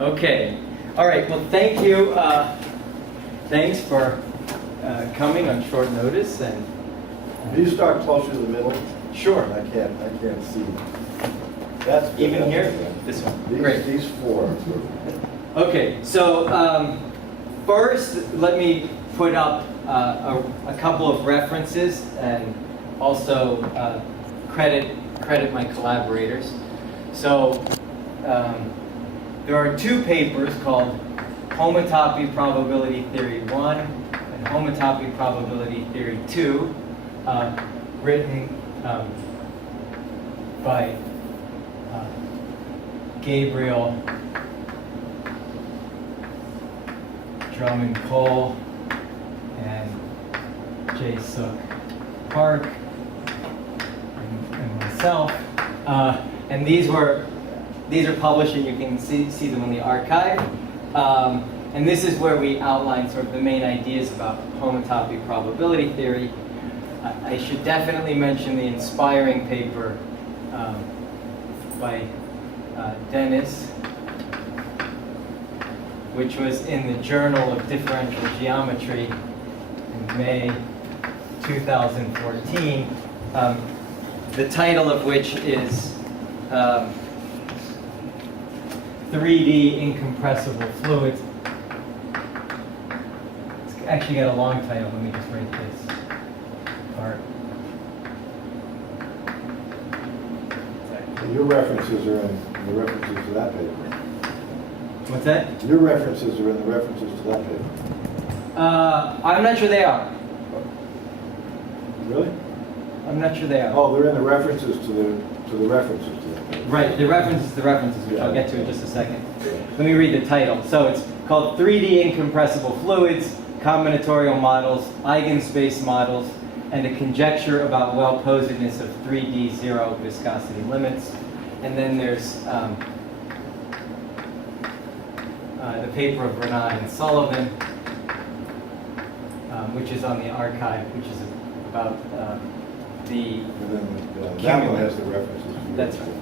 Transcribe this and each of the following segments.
Okay. All right. Well, thank you. Thanks for coming on short notice. And Do you start closer to the middle? sure. I can't see. That's good. Even That's here, good. this one. These, Great. These four. Okay. So first, let me put up a couple of references and also credit my collaborators. So there are two papers called Homotopy Probability Theory 1 and Homotopy Probability Theory 2, written by Gabriel, Drummond Cole, and J. Sook Park, and myself. And these are published, and you can see them in the archive. And this is where we outline sort of the main ideas about homotopy probability theory. I should definitely mention the inspiring paper by Dennis, which was in the Journal of Differential Geometry in May 2014. The title of which is 3D incompressible fluids. It's actually got a long title. Let me just write this part. And your references are in the references to that paper. What's that? Your references are in the references to that paper. I'm not sure they are. Really? I'm not sure they are. Oh, they're in the references to the references to that paper. Right, the references to the references, which I'll get to in just a second. Let me read the title. So it's called 3D Incompressible Fluids, Combinatorial Models, Eigenspace Models, and a Conjecture about Well-Posedness of 3D Zero Viscosity Limits. And then there's the paper of Renan and Sullivan, which is on the archive, which is about the... And then that one has the references. That's right.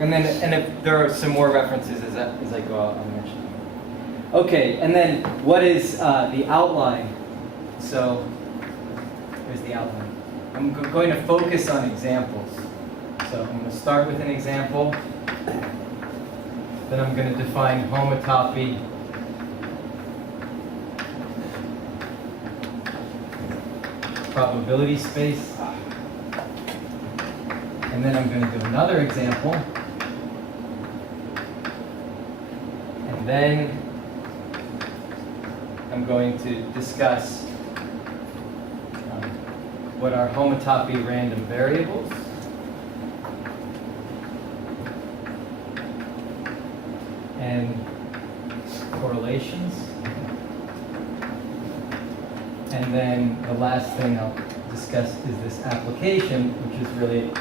And if there are some more references as I go out, I'll mention them. Okay, and then what is the outline? So here's the outline. I'm going to focus on examples. So I'm going to start with an example. Then I'm going to define homotopy. Probability space. And then I'm going to do another example. And then I'm going to discuss what are homotopy random variables. And correlations. And then the last thing I'll discuss is this application, which is really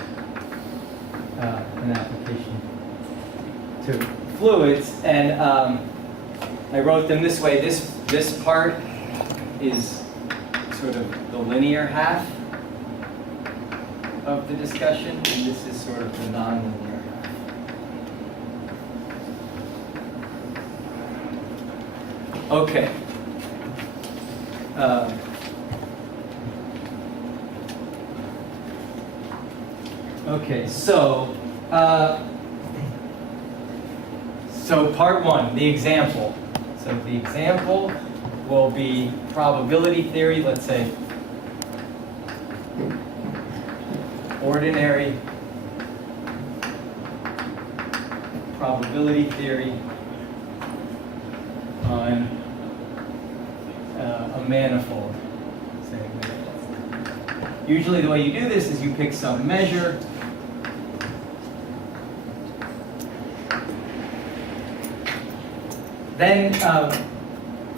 an application to fluids. And I wrote them this way. This part is sort of the linear half of the discussion, and this is sort of the non-linear half. Okay. Okay, so part one, the example. So the example will be probability theory, let's say ordinary probability theory on a manifold. Usually the way you do this is you pick some measure. Then,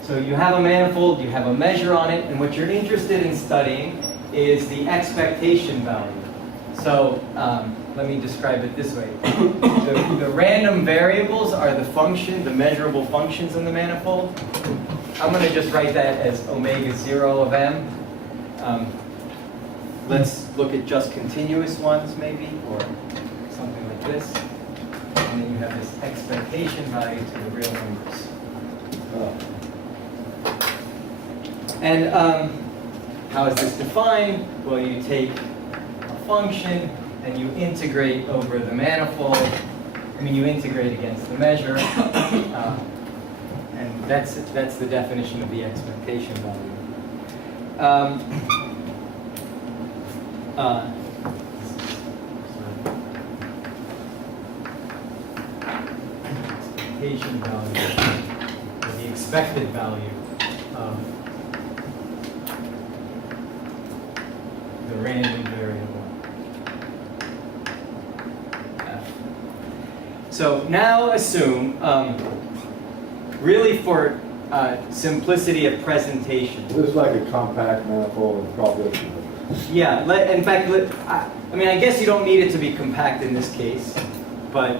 so you have a manifold, you have a measure on it, and what you're interested in studying is the expectation value. So let me describe it this way. The random variables are the function, the measurable functions in the manifold. I'm going to just write that as omega 0 of m. Let's look at just continuous ones, maybe, or something like this. and then you have this expectation value to the real numbers. Oh. And how is this defined? Well, you take a function and you integrate over the manifold. I mean, you integrate against the measure. And that's the definition of the expectation value. Expectation value, or the expected value of the random variable f. So now assume, really for simplicity of presentation. This is like a compact manifold and probability. Yeah, in fact, I mean, I guess you don't need it to be compact in this case, but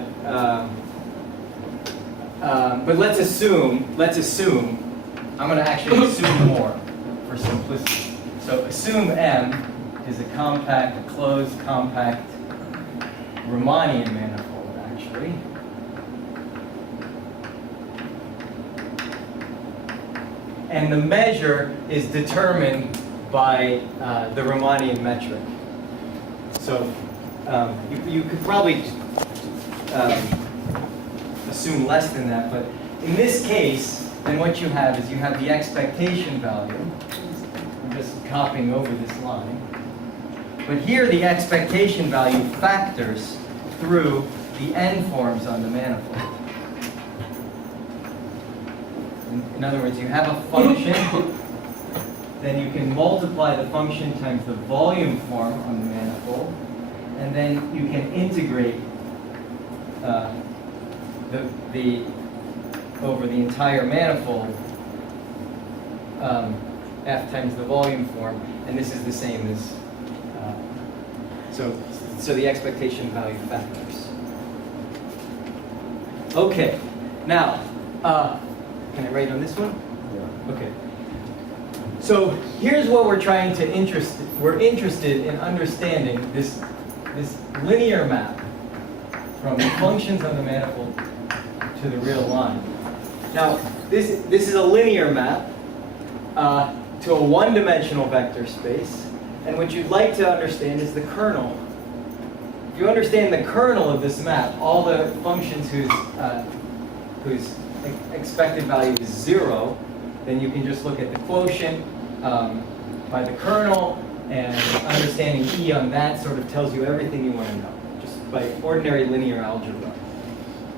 let's assume, I'm going to actually assume more for simplicity. So assume M is a closed compact Riemannian manifold, actually. And the measure is determined by the Riemannian metric. So you could probably assume less than that, but in this case, then what you have is you have the expectation value. I'm just copying over this line. But here the expectation value factors through the n forms on the manifold. In other words, you have a function, then you can multiply the function times the volume form on the manifold, and then you can integrate over the entire manifold f times the volume form, and this is the same as so the expectation value factors. Okay, now can I write on this one? Yeah. Okay. So here's what we're trying to we're interested in understanding this linear map from the functions on the manifold to the real line. Now this is a linear map to a one-dimensional vector space, and what you'd like to understand is the kernel. If you understand the kernel of this map, all the functions whose expected value is 0, then you can just look at the quotient by the kernel, and understanding E on that sort of tells you everything you want to know, just by ordinary linear algebra.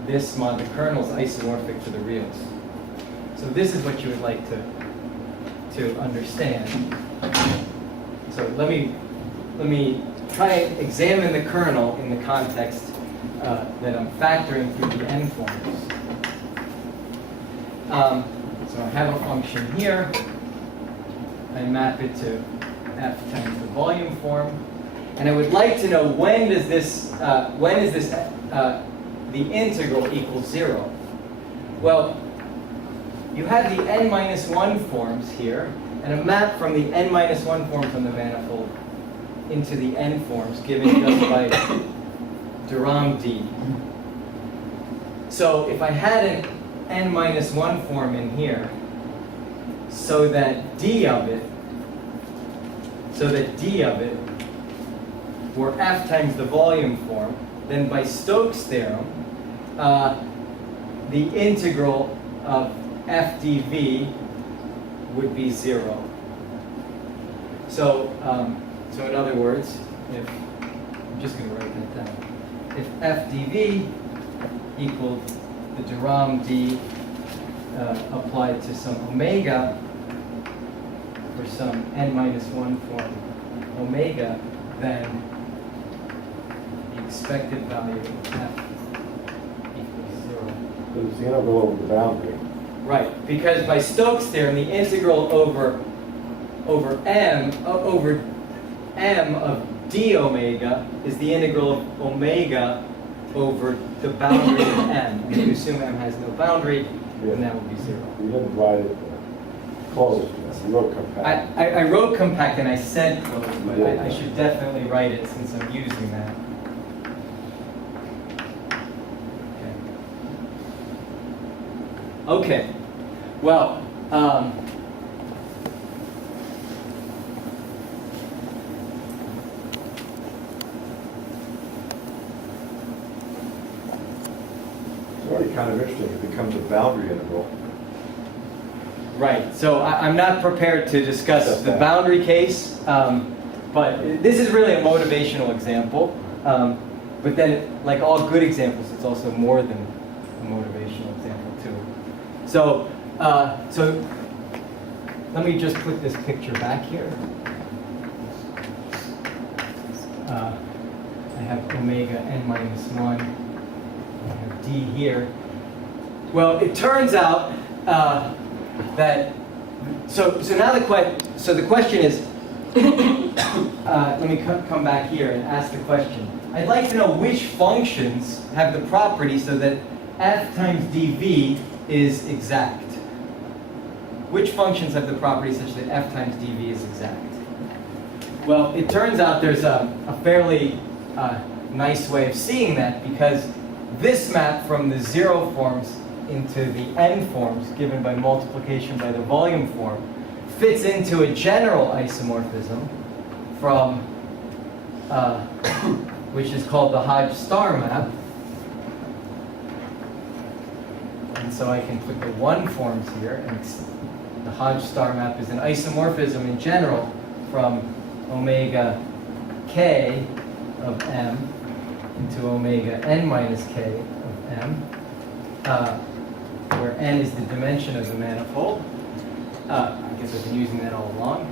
This mod, the kernel is isomorphic to the reals. So this is what you would like to understand. So let me try and examine the kernel in the context that I'm factoring through the n forms. So I have a function here. I map it to f times the volume form, and I would like to know when is this the integral equals 0. Well, you have the n-1 forms here, and a map from the n-1 forms on the manifold into the n forms given just by Durand D. So if I had an n-1 form in here, so that d of it were f times the volume form, then by Stokes' theorem, the integral of f dv would be 0. So in other words, I'm just going to write that down. If f dv equaled the Durand D applied to some omega, for some n-1 form omega, then the expected value of f equals 0. So it's the integral over the boundary. Right, because by Stokes' theorem, the integral over m of d omega is the integral of omega over the boundary of m. If you assume m has no boundary, then that would be 0. You didn't write it closed. You wrote compact. I wrote compact and I said closed, but I should definitely write it since I'm using that. Okay. Okay. Well, It's already kind of interesting. It becomes a boundary integral. right. So I'm not prepared to discuss Just the that. boundary case, but this is really a motivational example. But then, like all good examples, it's also more than a motivational example too. So, so let me just put this picture back here. I have omega n minus 1. I have d here. Well, it turns out that so now the question is let me come back here and ask the question. I'd like to know which functions have the property so that f times dv is exact. Which functions have the property such that f times dv is exact? Well, it turns out there's a fairly nice way of seeing that, because this map from the 0 forms into the n forms given by multiplication by the volume form fits into a general isomorphism from which is called the Hodge star map. And so I can put the 1 forms here, and the Hodge star map is an isomorphism in general from omega k of m into omega n minus k of m, where n is the dimension of the manifold. I guess I've been using that all along.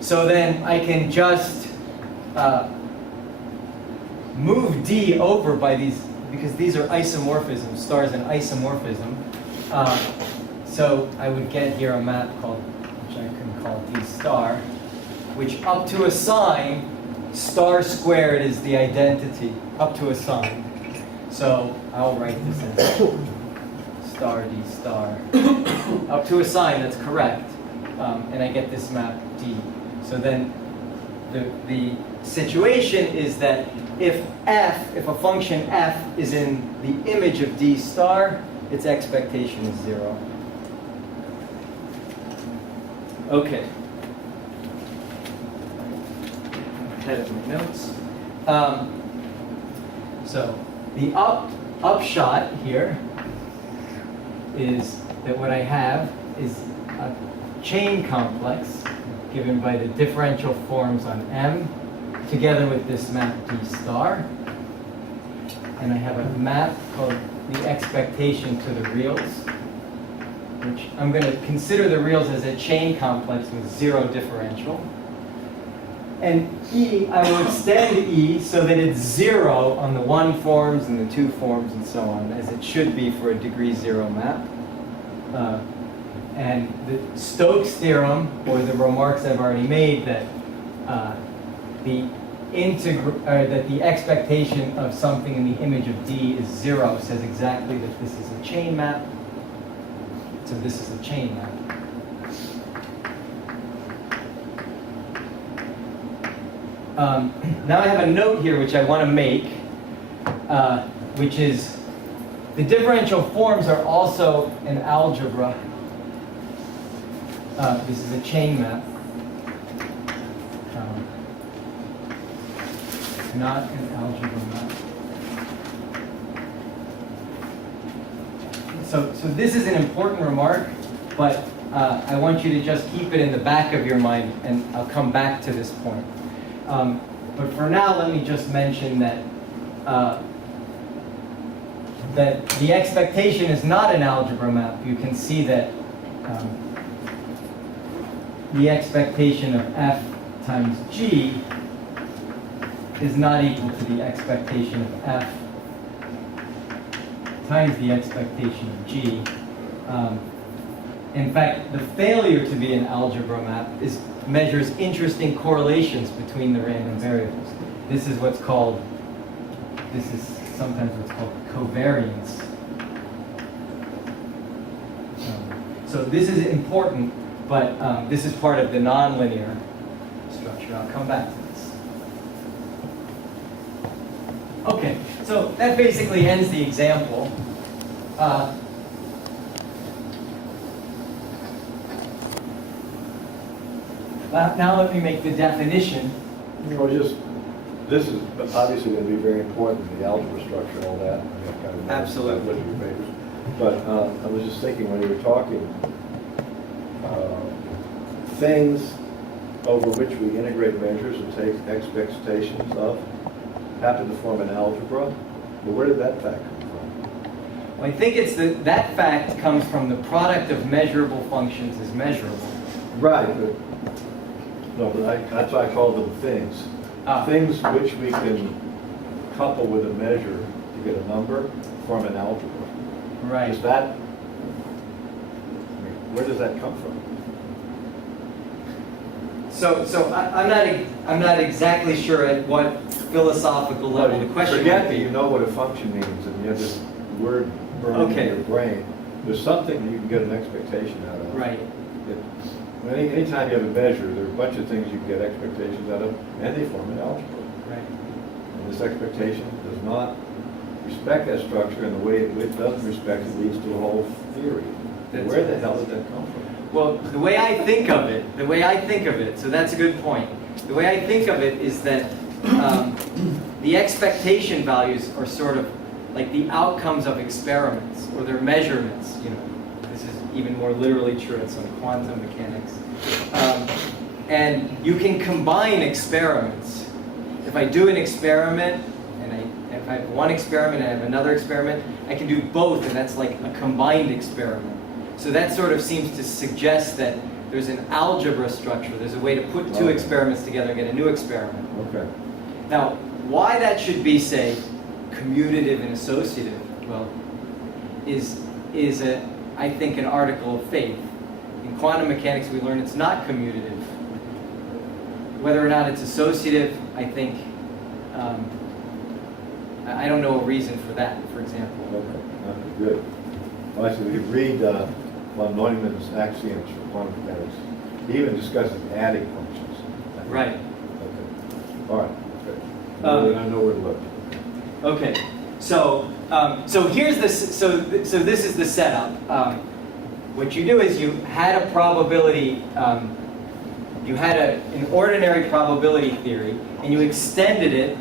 So then I can just move d over by these, because these are isomorphisms. Star is an isomorphism. So I would get here a map called, which I can call d star, which up to a sign, star squared is the identity, up to a sign. So I'll write this as star d star. Up to a sign, that's correct. And I get this map d. So then the situation is that if a function f is in the image of d star, its expectation is 0. Okay. Ahead of my notes. So the upshot here is that what I have is a chain complex given by the differential forms on M together with this map d star. And I have a map called the expectation to the reals, which I'm going to consider the reals as a chain complex with 0 differential. And E, I will extend E so that it's 0 on the 1 forms and the 2 forms and so on, as it should be for a degree 0 map. And the Stokes theorem, or the remarks I've already made, that that the expectation of something in the image of D is 0, says exactly that this is a chain map. So this is a chain map. Now I have a note here which I want to make, which is the differential forms are also an algebra. This is a chain map, not an algebra map. So this is an important remark, but I want you to just keep it in the back of your mind, and I'll come back to this point. But for now, let me just mention that that the expectation is not an algebra map. You can see that the expectation of f times g is not equal to the expectation of f times the expectation of g. In fact, the failure to be an algebra map measures interesting correlations between the random variables. This is sometimes what's called covariance. So this is important, but this is part of the nonlinear structure. I'll come back to this. Okay, so that basically ends the example. Now let me make the definition. This is obviously going to be very important, the algebra structure and all that. Absolutely. I've looked at your papers. But I was just thinking when you were talking, things over which we integrate measures and take expectations of happen to form an algebra. But where did that fact come from? Well, I think it's that fact comes from the product of measurable functions is measurable. Right, but no, but that's why I call them things. Things which we can couple with a measure to get a number form an algebra. Right. Is that, where does that come from? So I'm not exactly sure at what philosophical level the question Forget might that be. you know what a function means and you have this word burning in your brain. There's something that you can get an expectation out of. Right. Anytime you have a measure, there are a bunch of things you can get expectations out of, and they form an algebra. Right. And this expectation does not respect that structure, and the way it doesn't respect it leads to a whole theory. Where the hell did that come from? Well, the way I think of it, so that's a good point. The way I think of it is that the expectation values are sort of like the outcomes of experiments, or their measurements, you know. This is even more literally true in some quantum mechanics. And you can combine experiments. If I do an experiment, and if I have one experiment and I have another experiment, I can do both, and that's like a combined experiment. So that sort of seems to suggest that there's an algebra structure. There's a way to put two experiments together and get a new experiment. Okay. Now, why that should be, say, commutative and associative, well, is I think, an article of faith. In quantum mechanics, we learn it's not commutative. Whether or not it's associative, I think, I don't know a reason for that, for example. Okay, that's good. Well, actually, we could read von Neumann's axioms for quantum mechanics. He even discusses adding functions. Right. Okay. All right. Okay. I know where to look. Okay. So here's this. So this is the setup. What you do is you had a probability. You had an ordinary probability theory, and you extended it.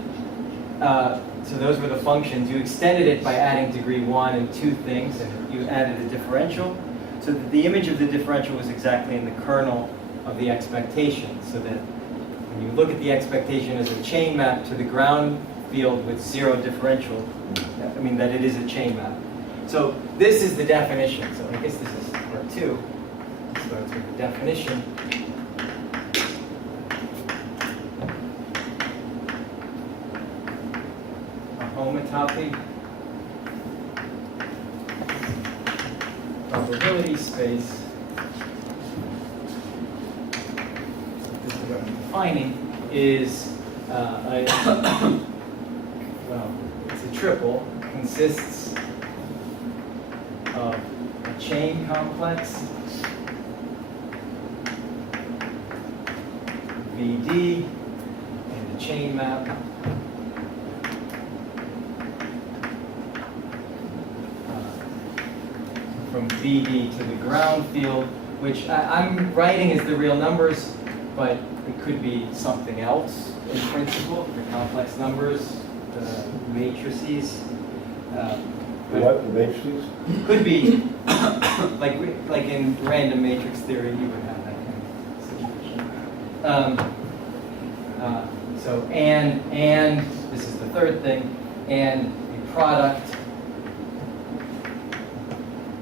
So those were the functions. You extended it by adding degree 1 and 2 things, and you added a differential. So that the image of the differential was exactly in the kernel of the expectation. So that when you look at the expectation as a chain map to the ground field with 0 differential, I mean that it is a chain map. So this is the definition. So I guess this is part 2. It starts with the definition. A homotopy. Probability space. This is what I'm defining is well, it's a triple, consists of a chain complex, VD, and a chain map, from VD to the ground field, which I'm writing as the real numbers, but it could be something else in principle, the complex numbers, the matrices. What, the matrices? Could be, like in random matrix theory, you would have that kind of situation. So, and, this is the third thing, and a product,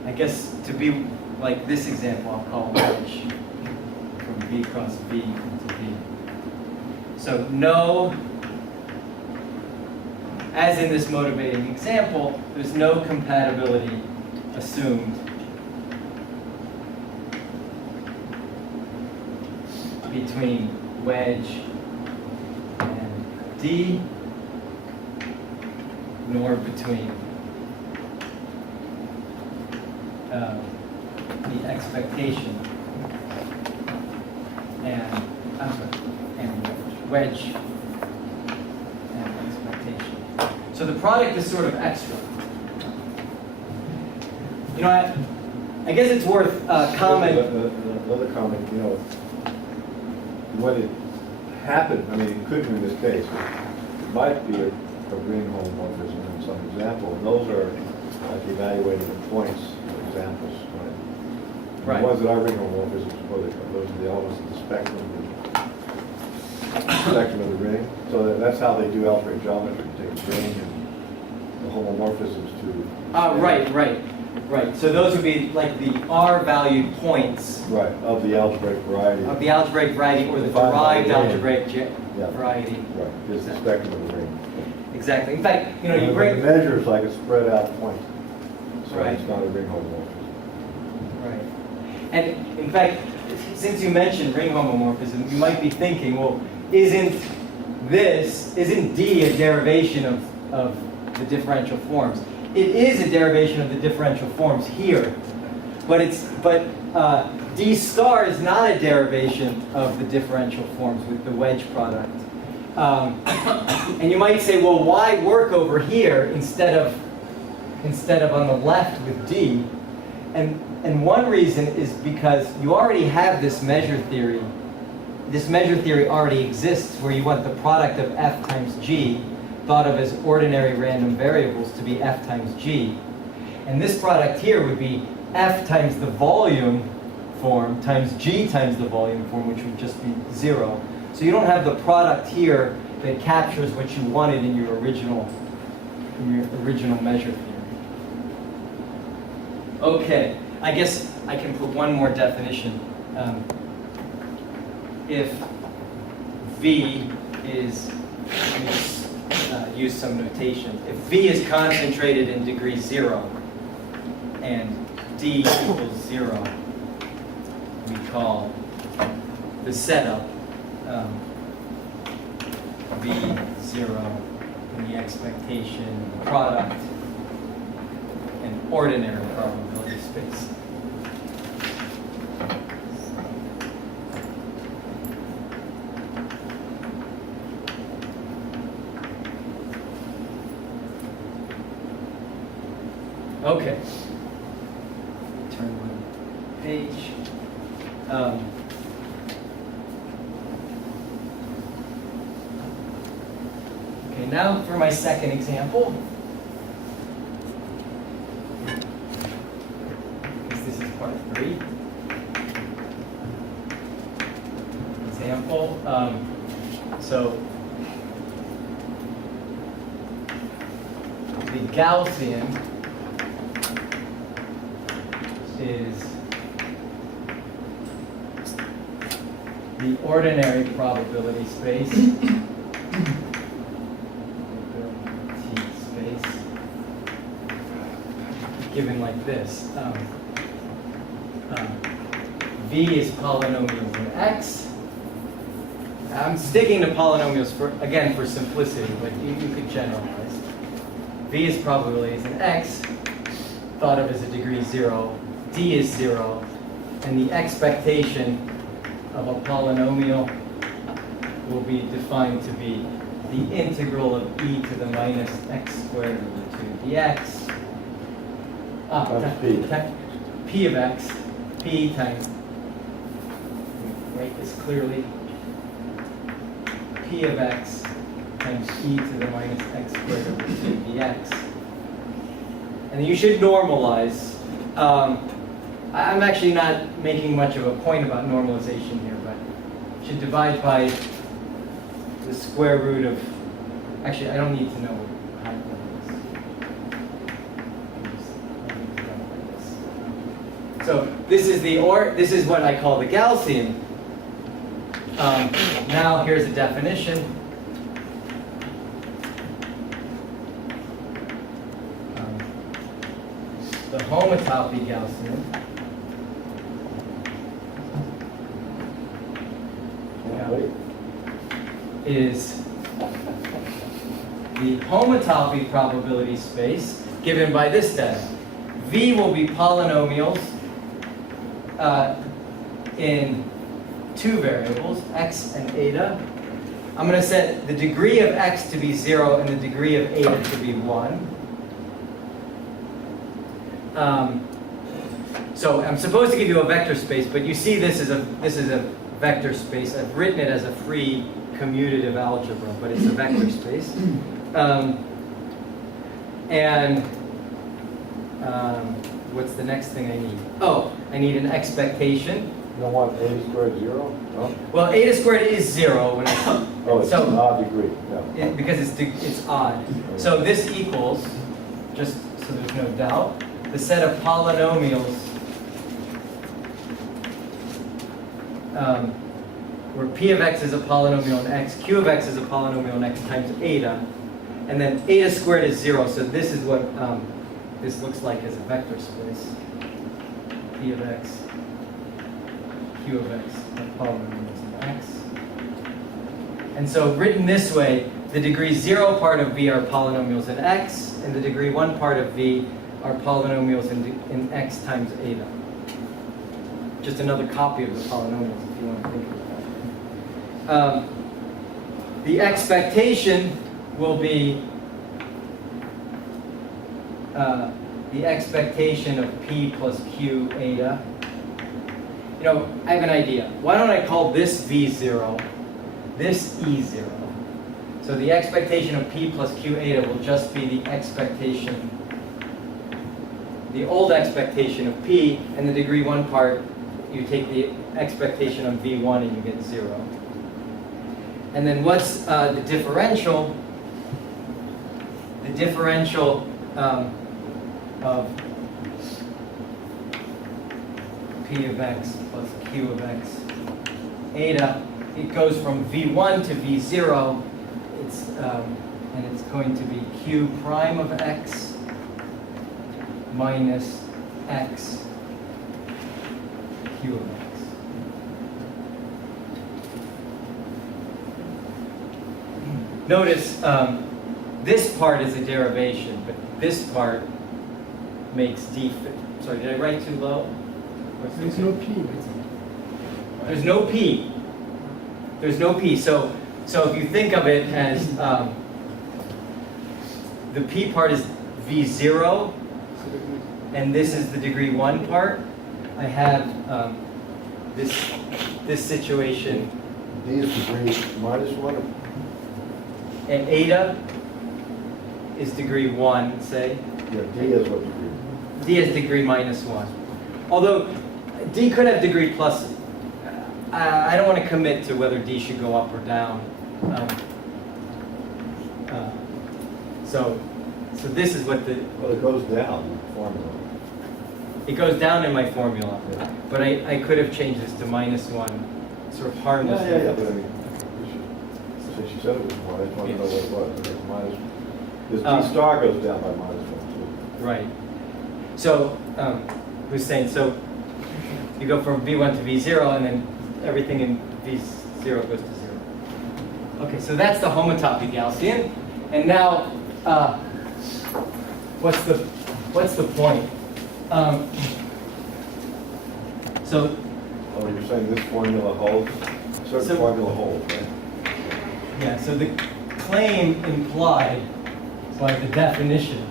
I guess to be like this example, I'll call wedge from V cross V into V. So no, as in this motivating example, there's no compatibility assumed between wedge and D, nor between the expectation and wedge and expectation. So the product is sort of extra. You know, I guess it's worth comment. Another comment, you know, what it happened, I mean, it could be in this case, it might be a ring homomorphism in some example, and those are like evaluating the points examples. Right. The ones that are ring homomorphisms, those are the elements of the spectrum of the ring. So that's how they do algebraic geometry. You take a ring and the homomorphisms to. Right. So those would be like the R-valued points. Right, of the algebraic variety. Of the algebraic variety or the Defined by derived the ring. algebraic Yeah. variety. Right, is the spectrum of the ring. Exactly. In fact, you know, you The bring. measure is like a spread out point. So Right. it's not a ring homomorphism. Right. And in fact, since you mentioned ring homomorphism, you might be thinking, well, isn't D a derivation of the differential forms? It is a derivation of the differential forms here, but D star is not a derivation of the differential forms with the wedge product. And you might say, well, why work over here instead of on the left with D? And one reason is because you already have this measure theory. This measure theory already exists where you want the product of f times g, thought of as ordinary random variables, to be f times g. And this product here would be f times the volume form times g times the volume form, which would just be 0. So you don't have the product here that captures what you wanted in your original measure theory. Okay, I guess I can put one more definition. If V is, use some notation. If V is concentrated in degree 0 and D equals 0, we call the setup V0 and the expectation, the product, an ordinary probability space. Okay. Turn one page. Okay, now for my second example. Because this is part 3. Example. So the Gaussian is the ordinary probability space, T space, given like this. V is polynomials in X. I'm sticking to polynomials for simplicity, but you could generalize. V is probabilities in X, thought of as a degree 0. D is 0, and the expectation of a polynomial will be defined to be the integral of e to the minus x squared over 2 dx. P of x, P times, write this clearly, P of x times e to the minus x squared over 2 dx. And you should normalize. I'm actually not making much of a point about normalization here, but you should divide by the square root of, actually I don't need to know how to do this. So this is what I call the Gaussian. Now here's a definition. The homotopy Gaussian is the homotopy probability space given by this data. V will be polynomials in 2 variables, x and eta. I'm going to set the degree of x to be 0 and the degree of eta to be 1. So I'm supposed to give you a vector space, but you see this is a vector space. I've written it as a free commutative algebra, but it's a vector space. What's the next thing I need? Oh, I need an expectation. You don't want eta squared 0? No? Well, eta squared is 0 when I Oh, it's so, an odd degree. Yeah. because it's odd. So this equals, just so there's no doubt, the set of polynomials where p of x is a polynomial in x, q of x is a polynomial in x times eta, and then eta squared is 0. So this is what this looks like as a vector space. P of x, q of x are polynomials in x. And so written this way, the degree 0 part of v are polynomials in x, and the degree 1 part of v are polynomials in x times eta. Just another copy of the polynomials if you want to think about it. The expectation will be the expectation of p plus q eta. You know, I have an idea. Why don't I call this v0, this e0? So the expectation of p plus q eta will just be the expectation, the old expectation of p, and the degree 1 part, you take the expectation of v1 and you get 0. And then what's the differential? The differential of p of x plus q of x eta, it goes from v1 to v0. It's and it's going to be q prime of x minus x q of x. Notice this part is a derivation, but this part makes d. Sorry, did I write too low? There's no p. There's no p. There's no p. So if you think of it as the p part is v0, and this is the degree 1 part, I have this situation. D is degree minus 1? And eta is degree 1, say. Yeah, D is what degree? D is degree minus 1. Although D could have degree plus. I don't want to commit to whether D should go up or down. So this is what the... Well, it goes down in the formula. It goes down in my formula. Yeah. But I could have changed this to minus 1, sort of harmless. Yeah, but I mean, since you said it was 1, I just wanted to know what it was. It's minus, because D star goes down by minus 1 too. Right. So, who's saying, so you go from V1 to V0, and then everything in V0 goes to 0. Okay, so that's the homotopy Gaussian. And now, what's the point? So, Oh, you're saying this formula holds? Certain formula holds, right? yeah, so the claim implied by the definition,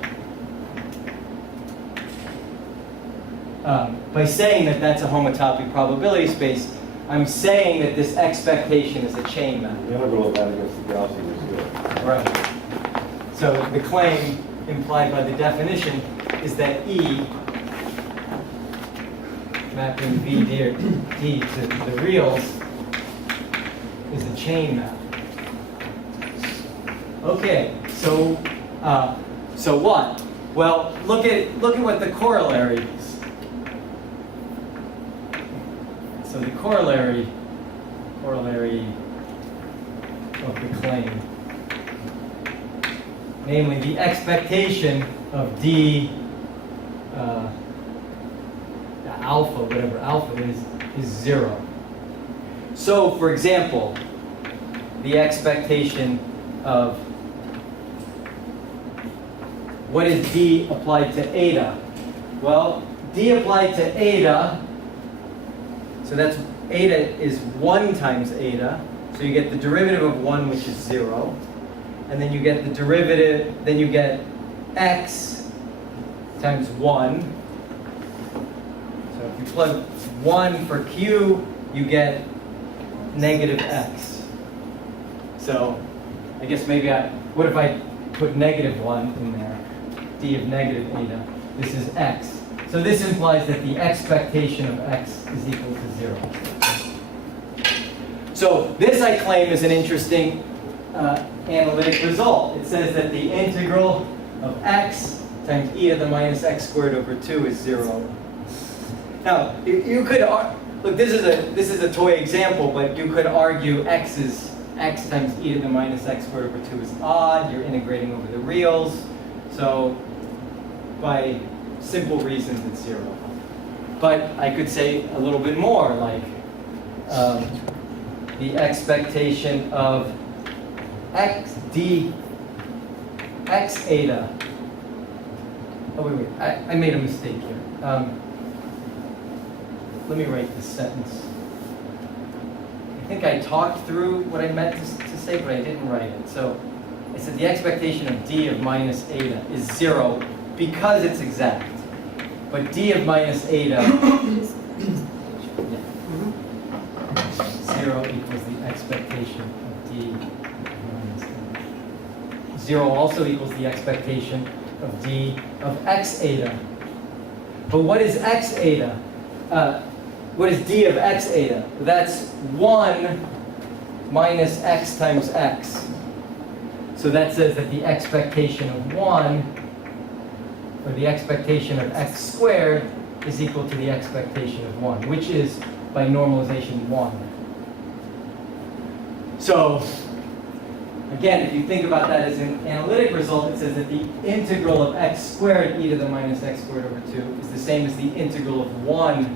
by saying that that's a homotopy probability space, I'm saying that this expectation is a chain map. The integral of that against the Gaussian is 0. Right. So the claim implied by the definition is that E, mapping V D to the reals, is a chain map. Okay, so what? Well, look at what the corollary is. So the corollary of the claim, namely the expectation of D alpha, whatever alpha is 0. So, for example, the expectation of what is D applied to eta? Well, D applied to eta, so that's eta is 1 times eta, so you get the derivative of 1, which is 0, and then you get the derivative, then you get x times 1. So if you plug 1 for q, you get negative x. So I guess maybe what if I put -1 in there? D of negative eta. This is x. So this implies that the expectation of x is equal to 0. So this, I claim, is an interesting analytic result. It says that the integral of x times e to the minus x squared over 2 is 0. Now, you could look. This is a toy example, but you could argue x times e to the minus x squared over 2 is odd. You're integrating over the reals, so by simple reasons it's 0. But I could say a little bit more, like the expectation of x eta. Oh wait, I made a mistake here. Let me write this sentence. I think I talked through what I meant to say, but I didn't write it. So I said the expectation of d of minus eta is 0 because it's exact. But d of minus eta 0 equals the expectation of d minus eta. 0 also equals the expectation of d of x eta. But what is x eta? What is d of x eta? That's 1 minus x times x. So that says that the expectation of 1, or the expectation of x squared, is equal to the expectation of 1, which is, by normalization, 1. So, again, if you think about that as an analytic result, it says that the integral of x squared e to the minus x squared over 2 is the same as the integral of 1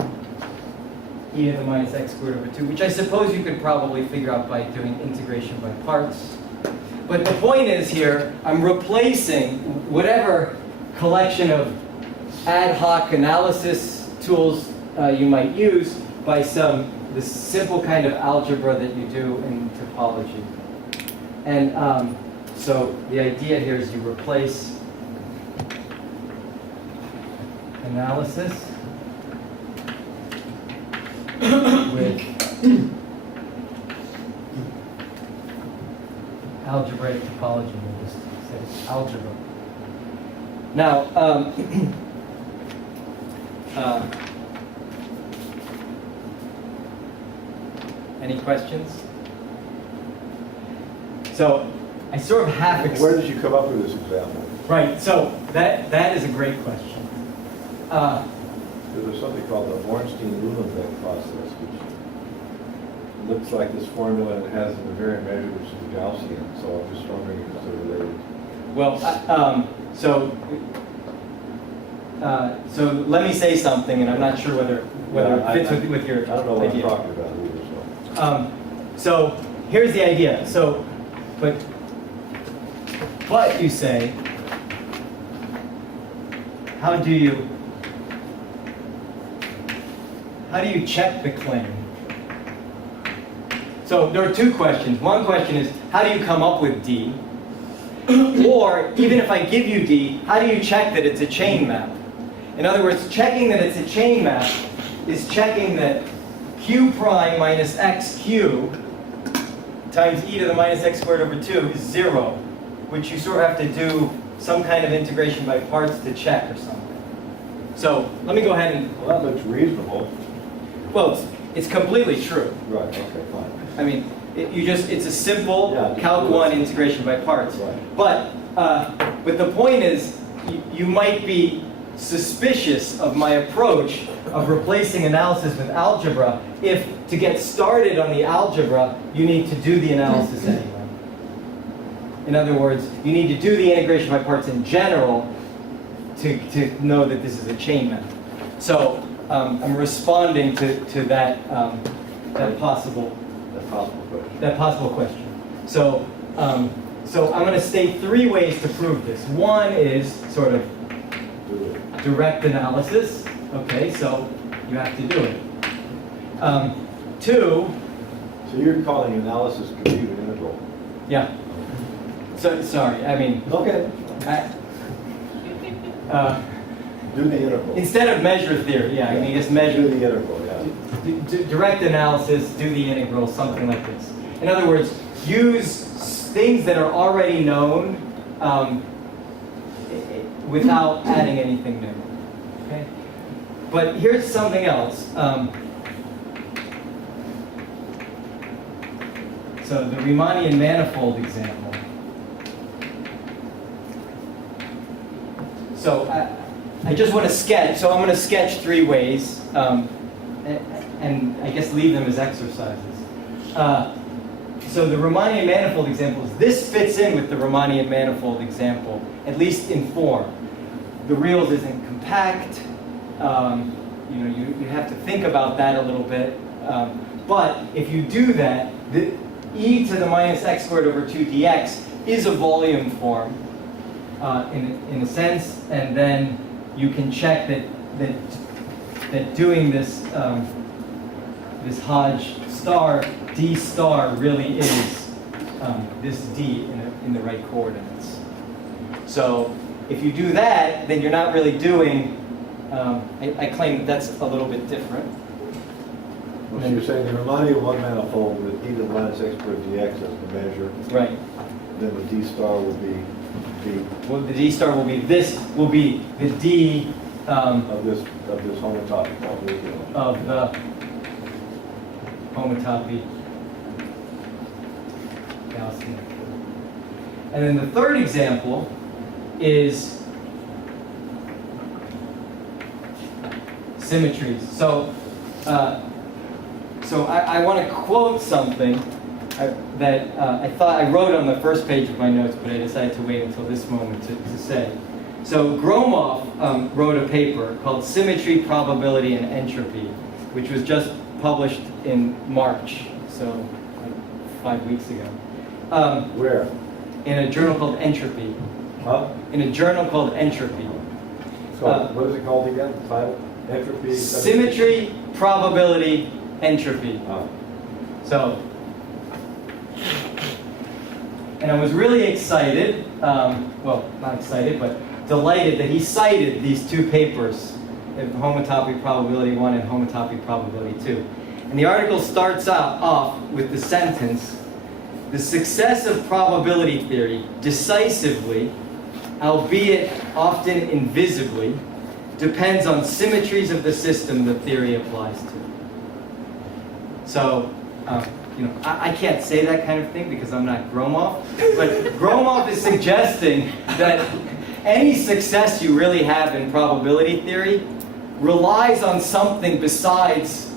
e to the minus x squared over 2, which I suppose you could probably figure out by doing integration by parts. But the point is here, I'm replacing whatever collection of ad hoc analysis tools you might use by this simple kind of algebra that you do in topology. And so the idea here is you replace analysis with algebraic topology. We'll just say it's algebra. Now, any questions? So I sort of half. Where did you come up with this example? Right. So that is a great question. There's something called the Ornstein-Uhlenbeck process, which looks like this formula and it has an invariant measure which is Gaussian. So I'm just wondering if it's related. Well, so let me say something, and I'm not sure whether it fits with your idea. I don't know what I'm talking about either. So here's the idea. So, but you say, how do you check the claim? So there are two questions. One question is, how do you come up with D? Or, even if I give you D, how do you check that it's a chain map? In other words, checking that it's a chain map is checking that q prime minus xq times e to the minus x squared over 2 is 0, which you sort of have to do some kind of integration by parts to check or something. So let me go ahead and... Well, that looks reasonable. Well, it's completely true. Right, okay, fine. I mean, it's a simple Yeah, Calc 1 integration by parts. Right. But the point is, you might be suspicious of my approach of replacing analysis with algebra if, to get started on the algebra, you need to do the analysis anyway. In other words, you need to do the integration by parts in general to know that this is a chain map. So I'm responding to that possible question. So I'm going to state 3 ways to prove this. One is sort of direct analysis. Okay, so you have to do it. 2. So you're calling analysis compute integral. Yeah. So sorry. I mean. Okay. Do the integral. Instead of measure theory, yeah, I mean, just measure. Do the integral, yeah. direct analysis, do the integral, something like this. In other words, use things that are already known without adding anything new. Okay? But here's something else. So the Riemannian manifold example. So I just want to sketch. So I'm going to sketch 3 ways, and I guess leave them as exercises. So the Riemannian manifold example is this fits in with the Riemannian manifold example, at least in form. The reals isn't compact. You have to think about that a little bit. But if you do that, the e to the minus x squared over 2 dx is a volume form in a sense, and then you can check that doing this this Hodge star d star really is this d in the right coordinates. So if you do that, then you're not really doing. I claim that's a little bit different. Well, so you're saying the Riemannian one manifold with e to the minus x squared dx as the measure. Right. Then the d star will be d. Well, the d star will be this. Will be the d of this homotopy probability. of the homotopy Gaussian. And then the third example is symmetries. So I want to quote something that I thought I wrote on the first page of my notes, but I decided to wait until this moment to say. So Gromov wrote a paper called Symmetry, Probability, and Entropy, which was just published in March, so like 5 weeks ago. Where? In a journal called Entropy. Huh? In a journal called Entropy. So what is it called again? Title? Entropy? Symmetry, Probability, Entropy. So, and I was really excited, well, not excited, but delighted that he cited these 2 papers, Homotopy Probability 1 and Homotopy Probability 2. And the article starts off with the sentence, "The success of probability theory decisively, albeit often invisibly, depends on symmetries of the system the theory applies to." So, I can't say that kind of thing because I'm not Gromov, but Gromov is suggesting that any success you really have in probability theory relies on something besides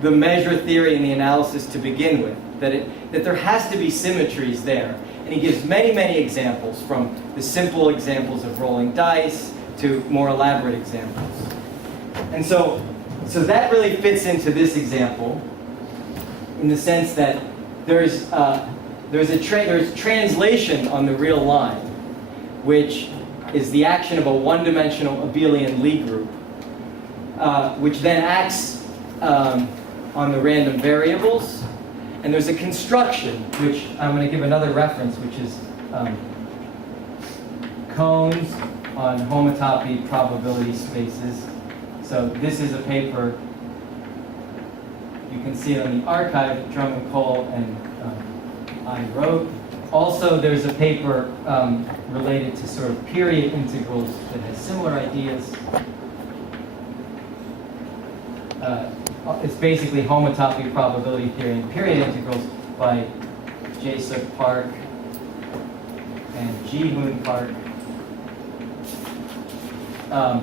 the measure theory and the analysis to begin with, that there has to be symmetries there. And he gives many, many examples, from the simple examples of rolling dice to more elaborate examples. And so that really fits into this example in the sense that there's translation on the real line, which is the action of a one-dimensional abelian Lie group, which then acts on the random variables. And there's a construction, which I'm going to give another reference, which is cones on homotopy probability spaces. So this is a paper, you can see it on the archive, Drummond, Cole, and I wrote. Also, there's a paper related to sort of period integrals that has similar ideas. It's basically homotopy probability theory and period integrals by J. Suk Park and Ji Hoon Park. Are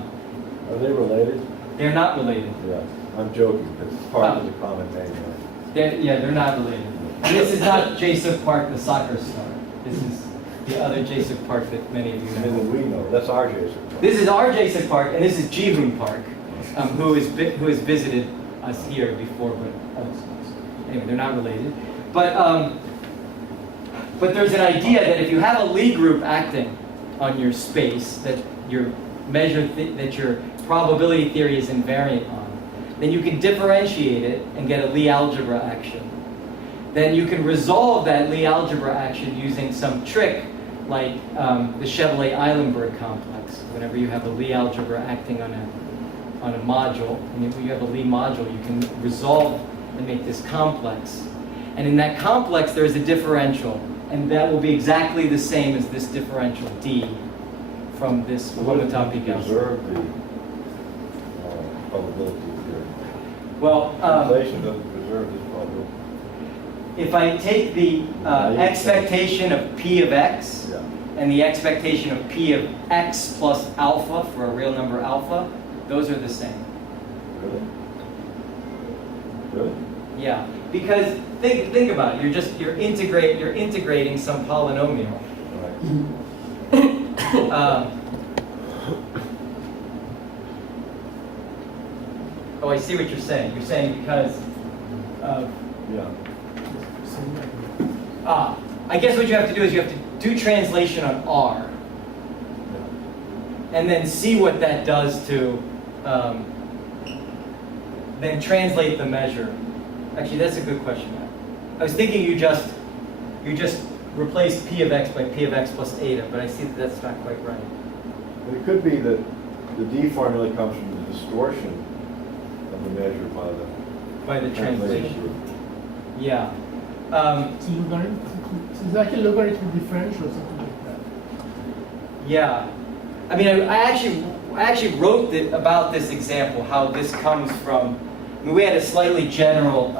they related? They're not related. Yeah, I'm joking because Park is a common name. Right? They're not related. And this is not J. Suk Park, the soccer star. This is the other J. Suk Park that many of you know. And then we know. That's our J. Suk Park. This is our J. Suk Park, and this is Ji Hoon Park, who has visited us here before, but anyway, they're not related. But there's an idea that if you have a Lie group acting on your space that your that your probability theory is invariant on, then you can differentiate it and get a Lie algebra action. Then you can resolve that Lie algebra action using some trick like the Chevalley-Eilenberg complex. Whenever you have a Lie algebra acting on a module, and if you have a Lie module, you can resolve and make this complex. And in that complex, there is a differential, and that will be exactly the same as this differential d from this homotopy Gaussian. Preserve the probability theory. Well, Translation doesn't preserve this probability. if I take the expectation of p of x Yeah. and the expectation of p of x plus alpha for a real number alpha, those are the same. Really? Really? Yeah, because think about it. You're integrating some polynomial. Right. Oh, I see what you're saying. You're saying because of Yeah. I guess what you have to do is you have to do translation on R, and then see what that does to, then translate the measure. Actually, that's a good question, Matt. I was thinking you just replaced p of x by p of x plus eta, but I see that that's not quite right. But it could be that the D formula comes from the distortion of the measure by the Translation. Yeah. It's logarithm. It's like a logarithmic differential or something like that. Yeah. I mean, I actually wrote about this example, how this comes from. I mean, we had a slightly general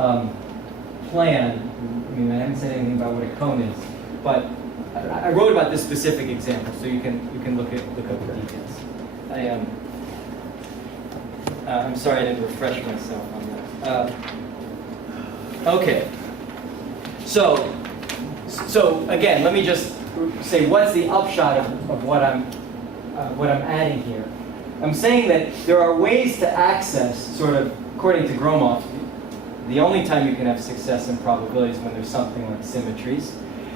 plan. I mean, I haven't said anything about what a cone is, but I wrote about this specific example, so you can look up the details. I'm sorry I didn't refresh myself on that. Okay. So again, let me just say what's the upshot of what I'm adding here. I'm saying that there are ways to access, sort of, according to Gromov, the only time you can have success in probabilities when there's something like symmetries.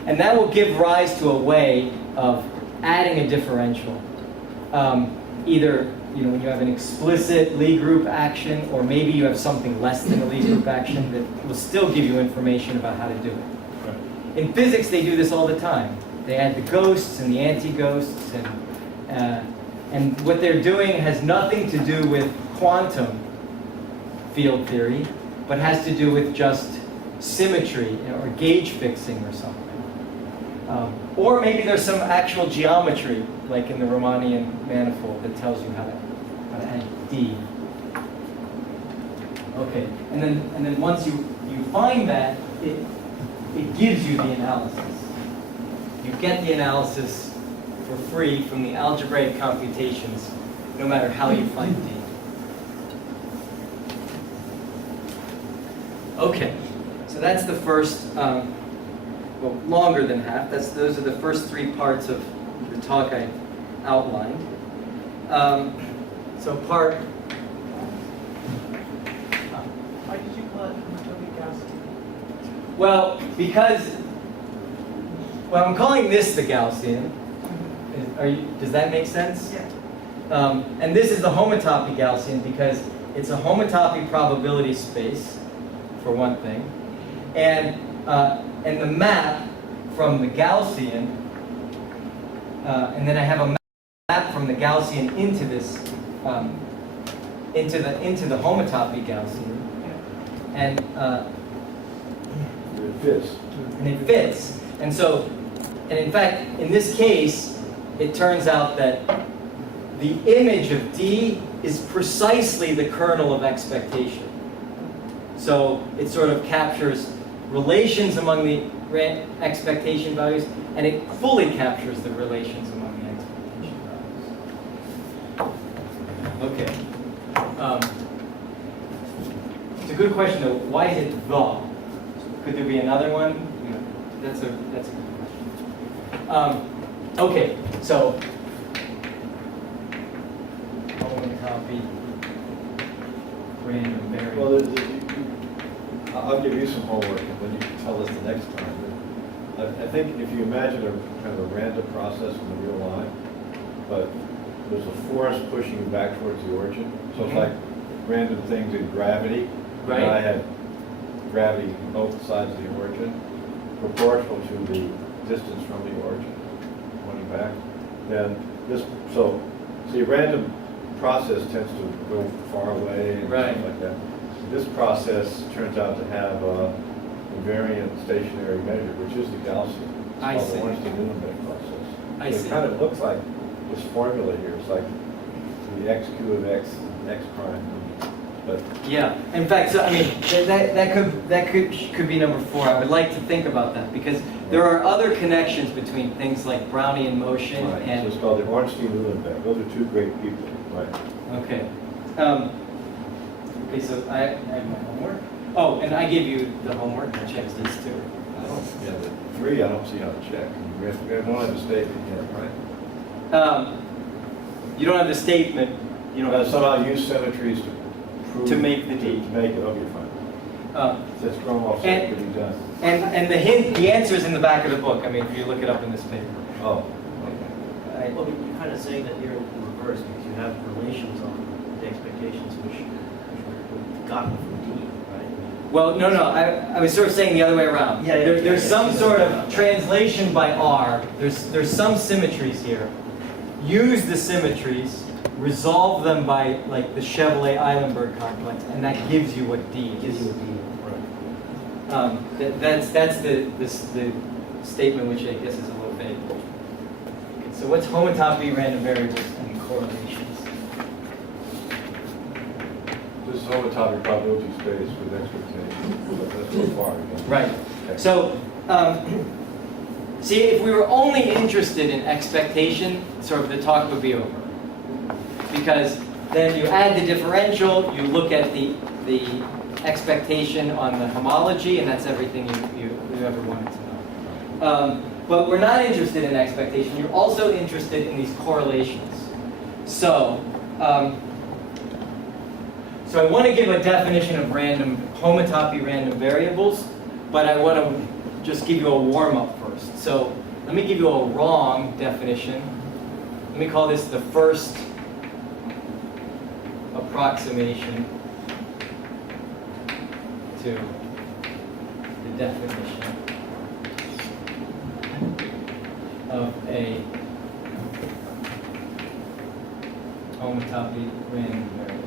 And that will give rise to a way of adding a differential. Either when you have an explicit Lie group action, or maybe you have something less than a Lie group action that will still give you information about how to do it. In physics, they do this all the time. They add the ghosts and the anti-ghosts, and what they're doing has nothing to do with quantum field theory, but has to do with just symmetry or gauge fixing or something. Or maybe there's some actual geometry, like in the Riemannian manifold, that tells you how to add D. Okay, and then once you find that, it gives you the analysis. You get the analysis for free from the algebraic computations, no matter how you find D. Okay, so that's the first, well, longer than half. Those are the first three parts of the talk I outlined. So part. Why did you call it Homotopy Gaussian? Well, I'm calling this the Gaussian. Does that make sense? Yeah. And this is the homotopy Gaussian because it's a homotopy probability space, for one thing, and the map from the Gaussian, and then I have a map from the Gaussian into this, into the homotopy Gaussian, and It fits. And so, and in fact, in this case, it turns out that the image of D is precisely the kernel of expectation. So it sort of captures relations among the expectation values, and it fully captures the relations among the expectation values. Okay. It's a good question though. Why is it the? Could there be another one? That's a good question. Okay, so homotopy random variable. Well, I'll give you some homework, and then you can tell us the next time. But I think if you imagine a kind of a random process in the real line, but there's a force pushing you back towards the origin. So it's like random things in gravity. Right. And I had gravity on both sides of the origin, proportional to the distance from the origin, pointing back. Then this, so your random process tends to go far away and Right. stuff like that. This process turns out to have a invariant stationary measure, which is the Gaussian. It's I called see. the Ornstein-Uhlenbeck process. I So see. It kind of looks like this formula here. It's like the x cubed of x, x prime. But Yeah. In fact, so I mean, that could be number 4. I would like to think about that because there are other connections between things like Brownian motion right, so and. it's called the Ornstein-Uhlenbeck. Those are two great people. Right. Okay. Okay, so I have my homework. Oh, and I gave you the homework. I checked these too. Yeah, the 3, I don't see how to check. We don't have a statement yet, right? You don't have the statement. You don't have Somehow use symmetries to prove. To make the D. To make it, okay, fine. Since Gromov said it could be done. And the answer is in the back of the book. I mean, if you look it up in this paper. Oh, Well, but you're kind of saying that here in reverse because you have relations on the expectations which we've gotten from D, right? Well, no. I was sort of saying the other way around. Yeah, There's some sort of translation by R. There's some symmetries here. Use the symmetries, resolve them by like the Chevrolet-Eilenberg complex, and that gives you what D It gives is. you a D. Right. That's the statement which I guess is a little vague. Okay, so what's homotopy, random variables, and correlations? this is homotopy probability space with expectation. That's so far. Again. Right. Okay. So, see, if we were only interested in expectation, sort of the talk would be over. Because then you add the differential, you look at the expectation on the homology, and that's everything you ever wanted to know. But we're not interested in expectation. You're also interested in these correlations. So, so I want to give a definition of homotopy random variables, but I want to just give you a warm-up first. So let me give you a wrong definition. Let me call this the first approximation to the definition of a homotopy random variable.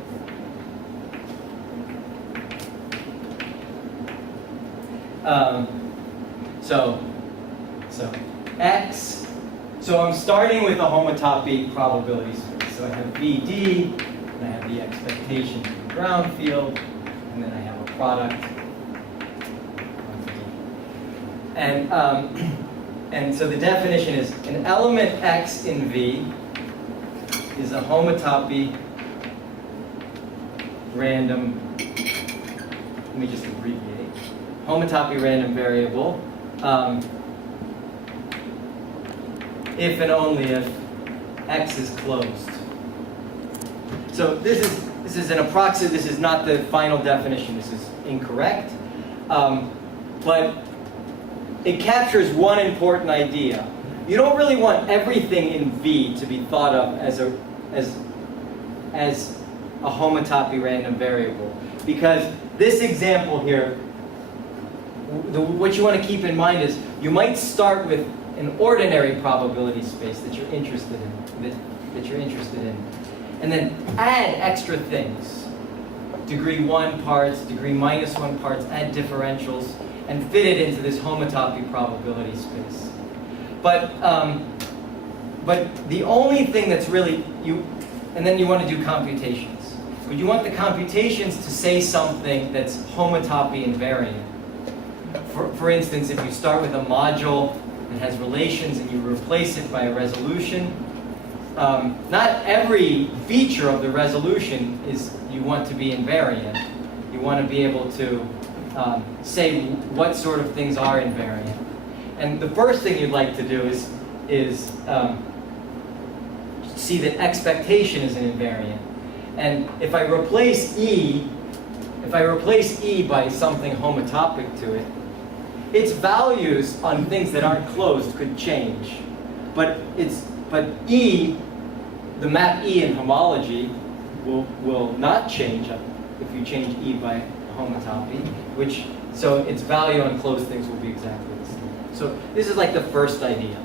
So X, so I'm starting with a homotopy probability space. So I have VD, and I have the expectation of the ground field, and then I have a product of D. And so the definition is an element X in V is a homotopy random, let me just abbreviate, homotopy random variable if and only if X is closed. So this is an approximate, this is not the final definition, this is incorrect, but it captures one important idea. You don't really want everything in V to be thought of as a homotopy random variable, because this example here, what you want to keep in mind is you might start with an ordinary probability space that you're interested in, and then add extra things, degree 1 parts, degree -1 parts, add differentials, and fit it into this homotopy probability space. But the only thing that's really and then you want to do computations. But you want the computations to say something that's homotopy invariant. For instance, if you start with a module that has relations and you replace it by a resolution, not every feature of the resolution is you want to be invariant. You want to be able to say what sort of things are invariant. And the first thing you'd like to do is see that expectation is an invariant. And if I replace E by something homotopic to it, its values on things that aren't closed could change. But E, the map E in homology, will not change if you change E by homotopy, so its value on closed things will be exactly the same. So this is like the first idea.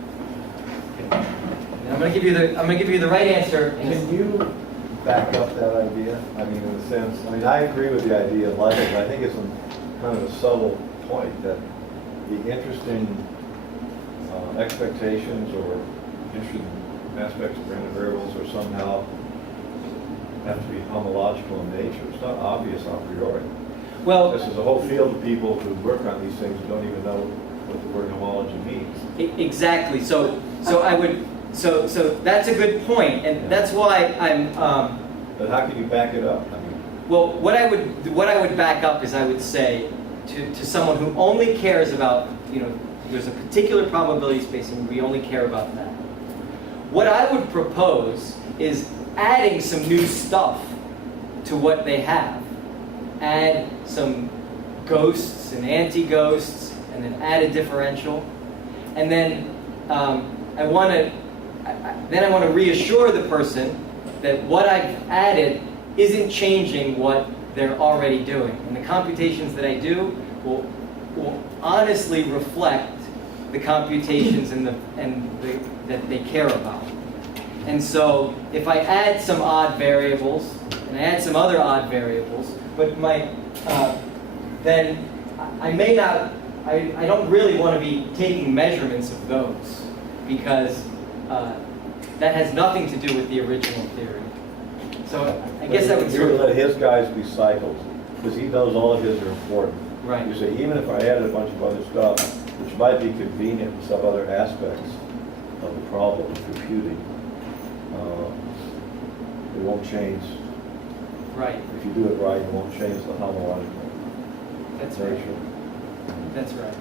Okay. And I'm going to give you the right answer. Can you back up that idea? I mean, in a sense, I mean, I agree with the idea of life, but I think it's kind of a subtle point that the interesting expectations or interesting aspects of random variables are somehow have to be homological in nature. It's not obvious a priori. Well, This is a whole field of people who work on these things who don't even know what the word homology means. exactly. So that's a good point, and that's why I'm. But how can you back it up? I mean, Well, what I would back up is I would say to someone who only cares about, there's a particular probability space and we only care about that. What I would propose is adding some new stuff to what they have. Add some ghosts and anti-ghosts, and then add a differential. And then I want to reassure the person that what I've added isn't changing what they're already doing. And the computations that I do will honestly reflect the computations that they care about. And so if I add some odd variables, and I add some other odd variables, but then I may not, I don't really want to be taking measurements of those, because that has nothing to do with the original theory. So I guess I would you would let his guys be cycles, because he knows all of his are important. Right. You say, even if I added a bunch of other stuff, which might be convenient in some other aspects of the problem of computing, it won't change. Right. If you do it right, it won't change the homological That's nature. right. That's right.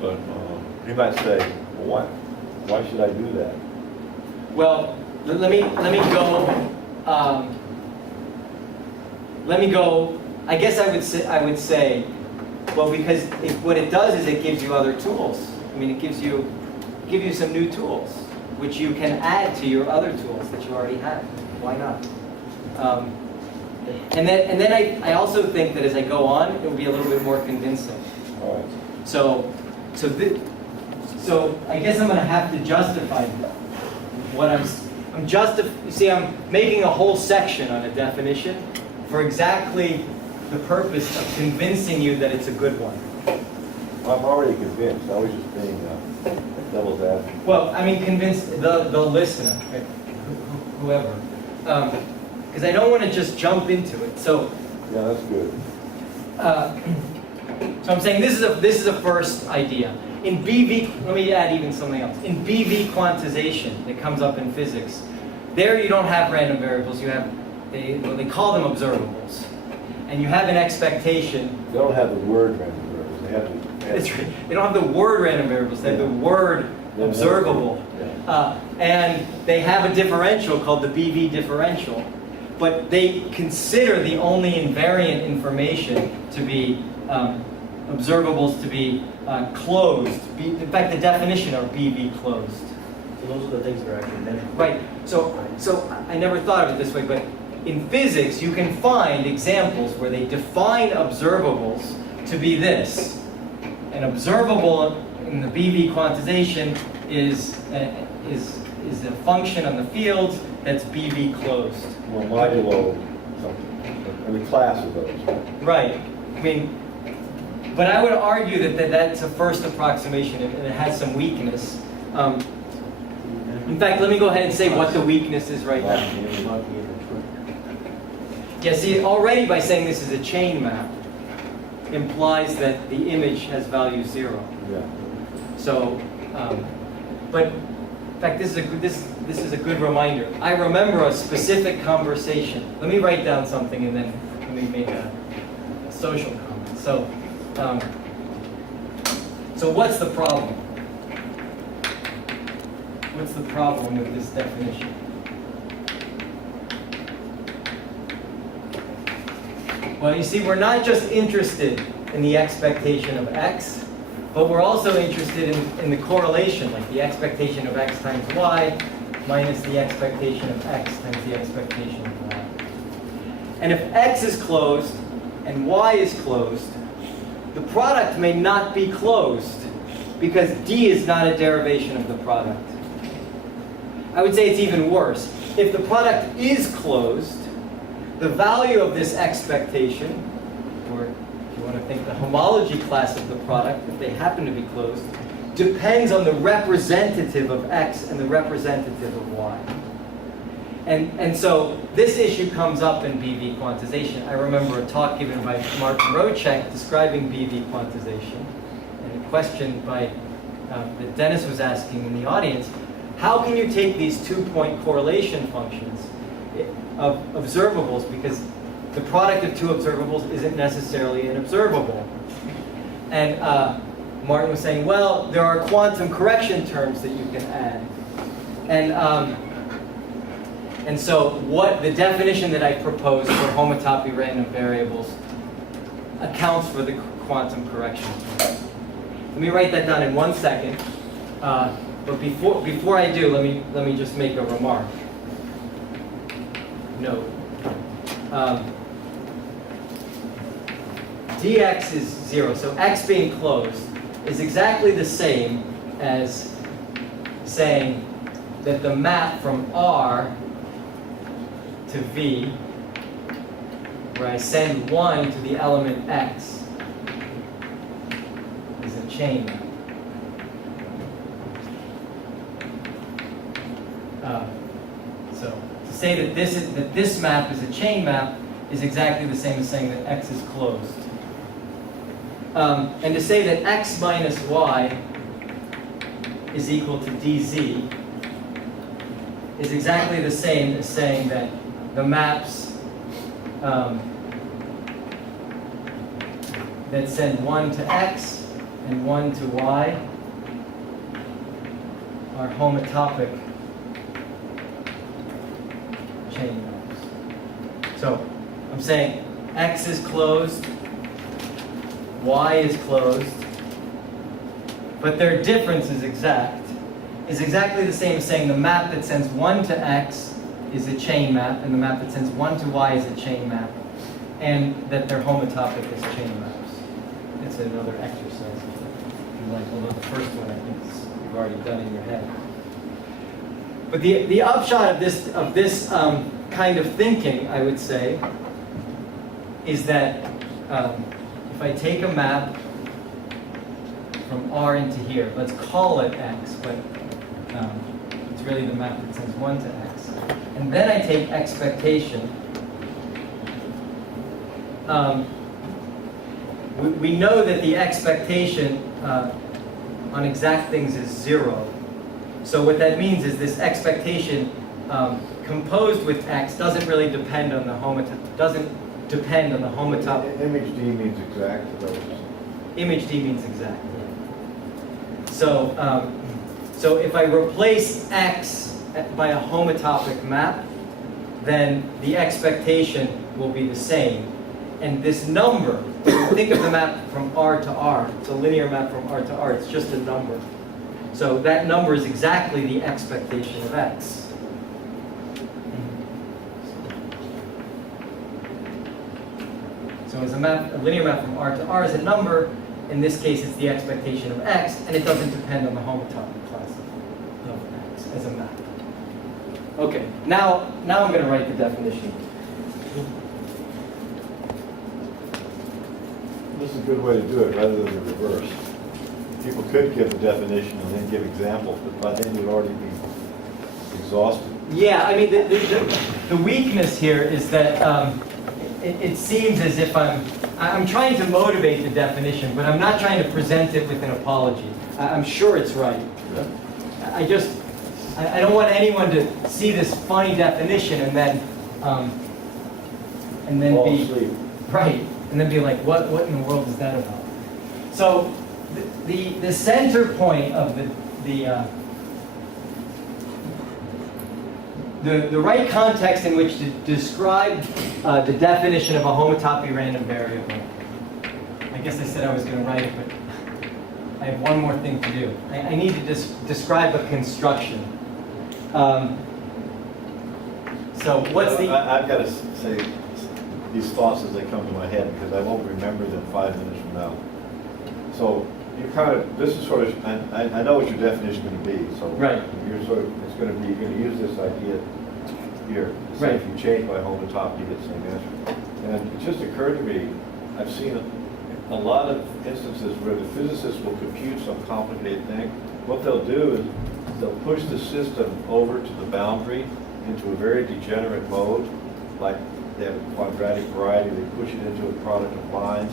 But you might say, well, why should I do that? Well, let me go. Let me go. I guess I would say, well, because what it does is it gives you other tools. I mean, it gives you some new tools, which you can add to your other tools that you already have. Why not? And then I also think that as I go on, it will be a little bit more convincing. All right. So I guess I'm going to have to justify what you see, I'm making a whole section on a definition for exactly the purpose of convincing you that it's a good one. I'm already convinced. I was just being devil's advocate. Well, I mean, convince the listener, whoever, because I don't want to just jump into it. So. Yeah, that's good. So I'm saying this is a first idea. In BV, let me add even something else. In BV quantization that comes up in physics, there you don't have random variables. You have they call them observables, and you have an expectation. They don't have the word random variables. They have the. That's right. They don't have the word random variables. They have the word observable, and they have a differential called the BV differential. But they consider the only invariant information to be observables to be closed. In fact, the definition are BV closed. So those are the things that are actually measured. Right. So I never thought of it this way, but in physics, you can find examples where they define observables to be this. An observable in the BV quantization is a function on the field that's BV closed. Well, modulo something. I mean, class of those. Right. I mean, but I would argue that that's a first approximation and it has some weakness. In fact, let me go ahead and say what the weakness is right now. Yeah, see, already by saying this is a chain map implies that the image has value 0. Yeah. So, but in fact, this is a good reminder. I remember a specific conversation. Let me write down something and then let me make a social comment. So what's the problem? What's the problem with this definition? Well, you see, we're not just interested in the expectation of x, but we're also interested in the correlation, like the expectation of x times y minus the expectation of x times the expectation of y. And if x is closed and y is closed, the product may not be closed because d is not a derivation of the product. I would say it's even worse. if the product is closed, the value of this expectation, or if you want to think the homology class of the product, if they happen to be closed, depends on the representative of x and the representative of y. And so this issue comes up in BV quantization. I remember a talk given by Martin Rochek describing BV quantization, and a question by that Dennis was asking in the audience: how can you take these two-point correlation functions of observables, because the product of two observables isn't necessarily an observable? And Martin was saying, well, there are quantum correction terms that you can add. And so what the definition that I proposed for homotopy random variables accounts for the quantum correction terms. Let me write that down in 1 second. But before I do, let me just make a remark. Note. Dx is 0, so x being closed is exactly the same as saying that the map from R to V, where I send 1 to the element x, is a chain map. So to say that this map is a chain map is exactly the same as saying that x is closed. And to say that x minus y is equal to dz is exactly the same as saying that the maps that send 1 to x and 1 to y are homotopic chain maps. So I'm saying x is closed, y is closed, but their difference is exactly the same as saying the map that sends 1 to x is a chain map, and the map that sends 1 to y is a chain map, and that they're homotopic as chain maps. It's another exercise. Although the first one I think you've already done in your head. But the upshot of this kind of thinking, I would say, is that if I take a map from R into here, let's call it x, but it's really the map that sends 1 to x. And then I take expectation. We know that the expectation on exact things is 0. So what that means is this expectation composed with x doesn't really depend on the homotopy. Image D means exact. Image D means exact. So so if I replace x by a homotopic map, then the expectation will be the same. And this number, think of the map from R to R. It's a linear map from R to R. It's just a number. So that number is exactly the expectation of x. So as a linear map from R to R is a number. In this case, it's the expectation of x, and it doesn't depend on the homotopy class of x as a map. Okay, now I'm going to write the definition. This is a good way to do it rather than the reverse. People could give the definition and then give examples, but by then you'd already be exhausted. Yeah, I mean, the weakness here is that it seems as if I'm trying to motivate the definition, but I'm not trying to present it with an apology. I'm sure it's right. Yeah. I don't want anyone to see this funny definition and then Fall be asleep. right, and then be like, what in the world is that about? So the center point of the right context in which to describe the definition of a homotopy random variable. I guess I said I was going to write it, but I have one more thing to do. I need to describe a construction. So what's the... I've got to say these thoughts as they come to my head because I won't remember them 5 minutes from now. So you kind of, this is sort of, I know what your definition is going to be. So right. you're sort of, it's going to be, you're going to use this idea here. Say Right. if you change by homotopy, you get the same answer. And it just occurred to me, I've seen a lot of instances where the physicists will compute some complicated thing. What they'll do is they'll push the system over to the boundary into a very degenerate mode, like they have a quadratic variety, they push it into a product of lines,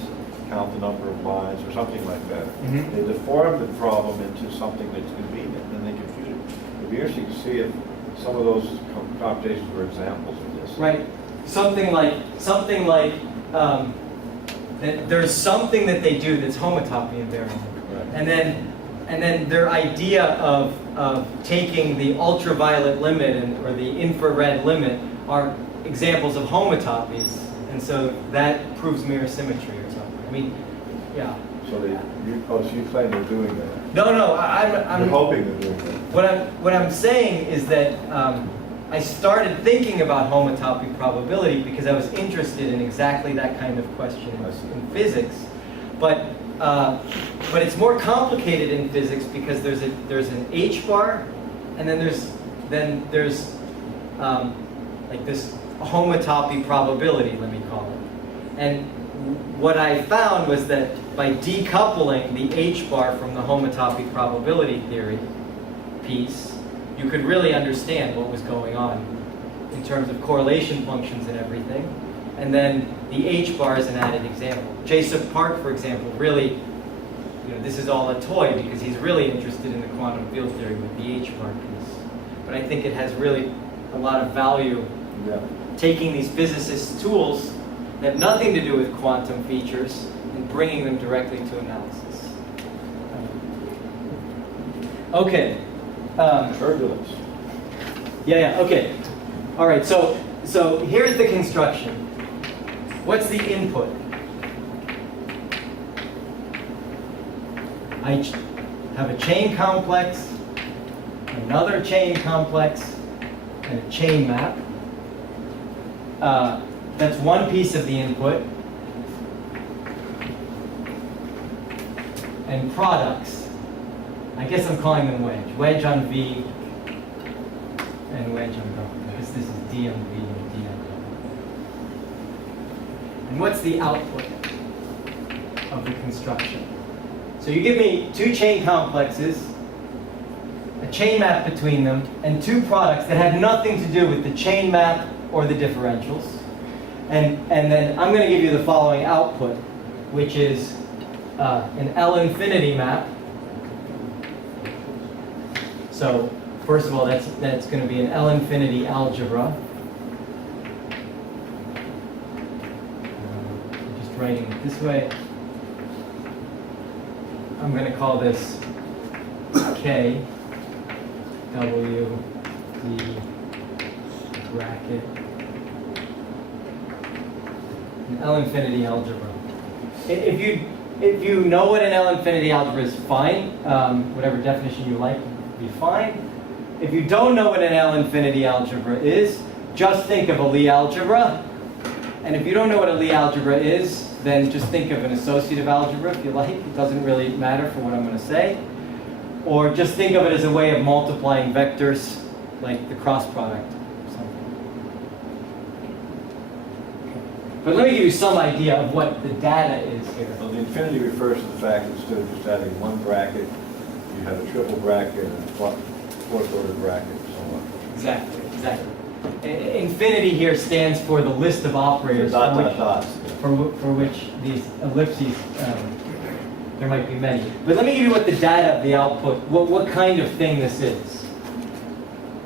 count the number of lines, or something like that. Mhm. They deform the problem into something that's convenient, and they compute it. It'd be interesting to see if some of those computations were examples of this. Right. Something like that there's something that they do that's homotopy invariant. Right. And then their idea of taking the ultraviolet limit or the infrared limit are examples of homotopies, and so that proves mirror symmetry or something. I mean, yeah. So so you claim they're doing that. No, You're I'm hoping they're doing that. what I'm saying is that I started thinking about homotopy probability because I was interested in exactly that kind of question I see. in physics, but it's more complicated in physics because there's an H bar, and then there's like this homotopy probability, let me call it. And what I found was that by decoupling the H bar from the homotopy probability theory piece, you could really understand what was going on in terms of correlation functions and everything. And then the H bar is an added example. Jason Park, for example, really, this is all a toy because he's really interested in the quantum field theory with the H bar piece. But I think it has really a lot of value Yeah. taking these physicists' tools that have nothing to do with quantum features and bringing them directly to analysis. Okay. Turbulence. Yeah, okay. All right, so here's the construction. What's the input? I have a chain complex, another chain complex, and a chain map. That's one piece of the input. And products. I guess I'm calling them wedge. Wedge on V and wedge on W, because this is D on V and D on W. And what's the output of the construction? So you give me two chain complexes, a chain map between them, and two products that have nothing to do with the chain map or the differentials. And then I'm going to give you the following output, which is an L infinity map. So first of all, that's going to be an L infinity algebra. I'm just writing it this way. I'm going to call this K, W, D, bracket, an L infinity algebra. If you know what an L infinity algebra is, fine. Whatever definition you like, be fine. If you don't know what an L infinity algebra is, just think of a Lie algebra. And if you don't know what a Lie algebra is, then just think of an associative algebra if you like. It doesn't really matter for what I'm going to say. Or just think of it as a way of multiplying vectors, like the cross product or something. But let me give you some idea of what the data is here. Well, the infinity refers to the fact that instead of just having one bracket, you have a triple bracket and a fourth order bracket and so on. Exactly. Infinity here stands for the list of operators for which these ellipses, there might be many. But let me give you what the data of the output, what kind of thing this is.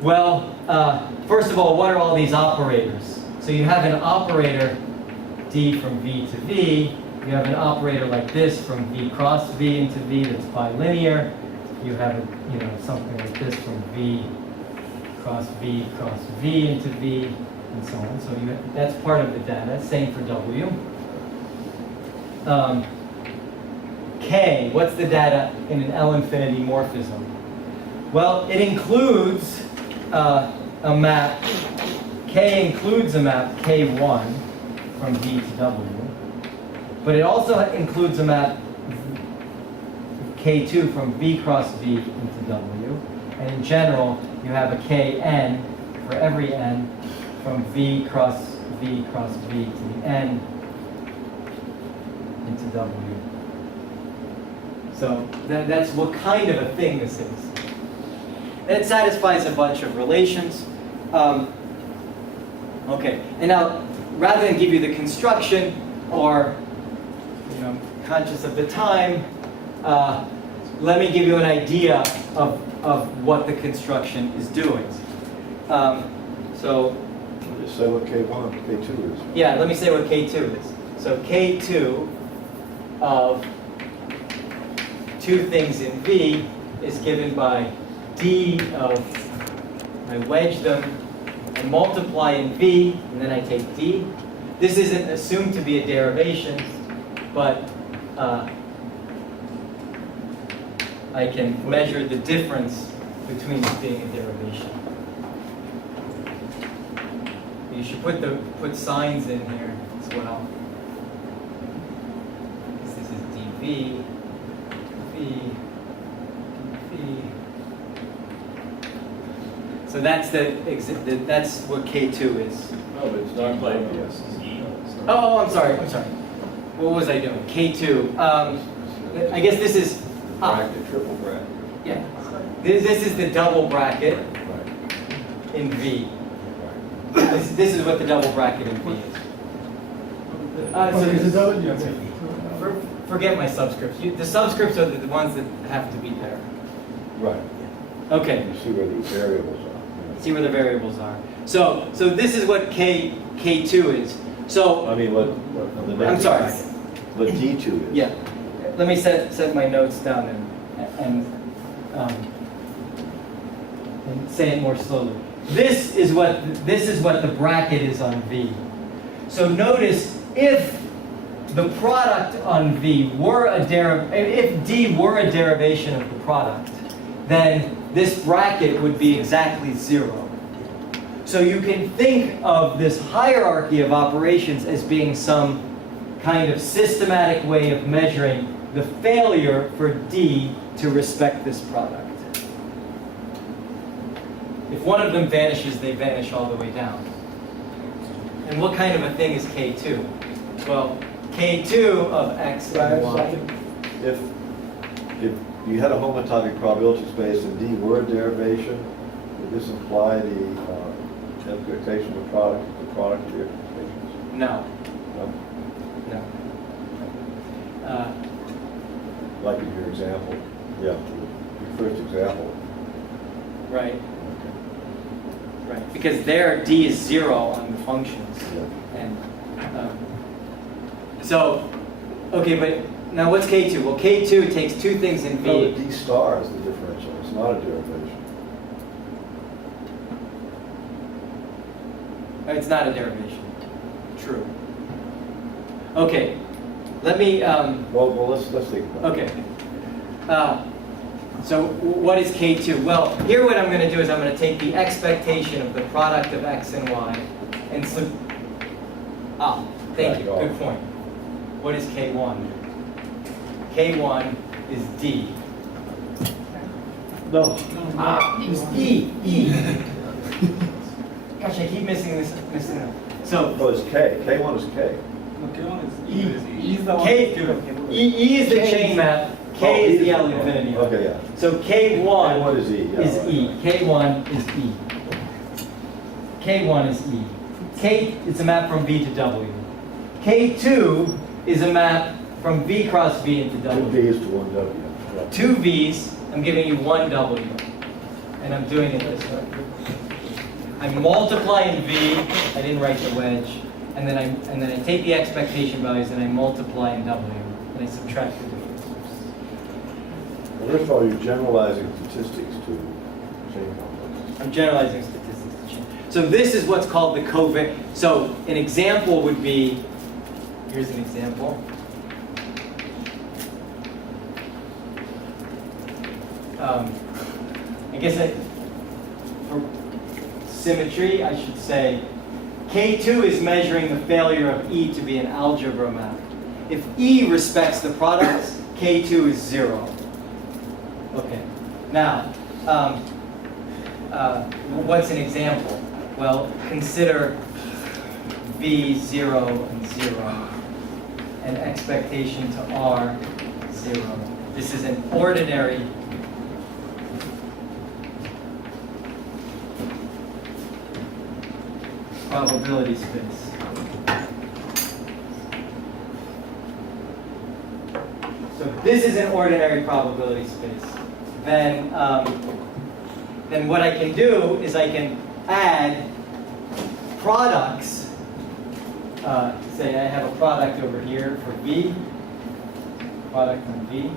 Well, first of all, what are all these operators? So you have an operator D from V to V. You have an operator like this from V cross V into V that's bilinear. You have something like this from V cross V into V, and so on. So that's part of the data. Same for W. K, what's the data in an L infinity morphism? Well, it includes a map. K includes a map K1 from V to W. But it also includes a map K2 from V cross V into W. And in general, you have a Kn for every n from V cross V cross V to the N into W. So that's what kind of a thing this is. It satisfies a bunch of relations. Okay, and now rather than give you the construction or conscious of the time, let me give you an idea of what the construction is doing. So Just say what K1, K2 is. yeah, let me say what K2 is. So K2 of two things in V is given by D of, I wedge them, I multiply in V, and then I take D. This isn't assumed to be a derivation, but I can measure the difference between it being a derivation. You should put signs in here as well. This is dV, V, dV. So that's that's what K2 is. No, but it's not like yes. Oh, I'm sorry. What was I doing? K2. I guess this is Bracket, triple bracket. yeah. This is the double bracket Right. in V. Right. This is what the double bracket in V is. So Okay, this- so yeah. forget my subscripts. The subscripts are the ones that have to be there. Right. Okay. You see where the variables are. See where the variables are. So this is what K2 is. So I mean, what the next. I'm sorry. What D2 is. Yeah. Let me set my notes down and say it more slowly. This is what the bracket is on V. So notice if the product on V were if D were a derivation of the product, then this bracket would be exactly 0. So you can think of this hierarchy of operations as being some kind of systematic way of measuring the failure for D to respect this product. If one of them vanishes, they vanish all the way down. And what kind of a thing is K2? Well, K2 of X and Y. If you had a homotopy probability space and D were a derivation, would this imply the expectation of the product of the expectations? No. No? No. Like in your example, yeah, your first example. Right. Okay. Right. Because there D is 0 on the functions. Yeah. And so, okay, but now what's K2? Well, K2 takes two things in No, V. the D star is the differential. It's not a derivation. It's not a derivation. True. Okay. Let me. Well, let's think about it. Okay. So what is K2? Well, here what I'm going to do is I'm going to take the expectation of the product of X and Y and thank you. Good point. What is K1? K1 is D. No. It's E. Gosh, I keep missing this. So No, it's K. K1 is K. E is the one. K, E is the chain map. K is the L infinity. Okay, yeah. So K1 K1 is E. Yeah, is right. E. K1 is E. K1 is E. K is a map from V to W. K2 is a map from V cross V into Two W. V's to one W. Right. Two V's, I'm giving you one W. And I'm doing it this way. I multiply in V, I didn't write the wedge, and then I take the expectation values and I multiply in W, and I subtract the difference. Well, first of all, you're generalizing statistics to chain complexes. I'm generalizing statistics to change. So this is what's called the covariance. So an example would be, here's an example. I guess for symmetry, I should say, K2 is measuring the failure of E to be an algebra map. If E respects the products, K2 is 0. Okay. Now, what's an example? Well, consider V 0 and 0, and expectation to R 0. This is an ordinary probability space. So if this is an ordinary probability space, then what I can do is I can add products. Say I have a product over here for V, product on V,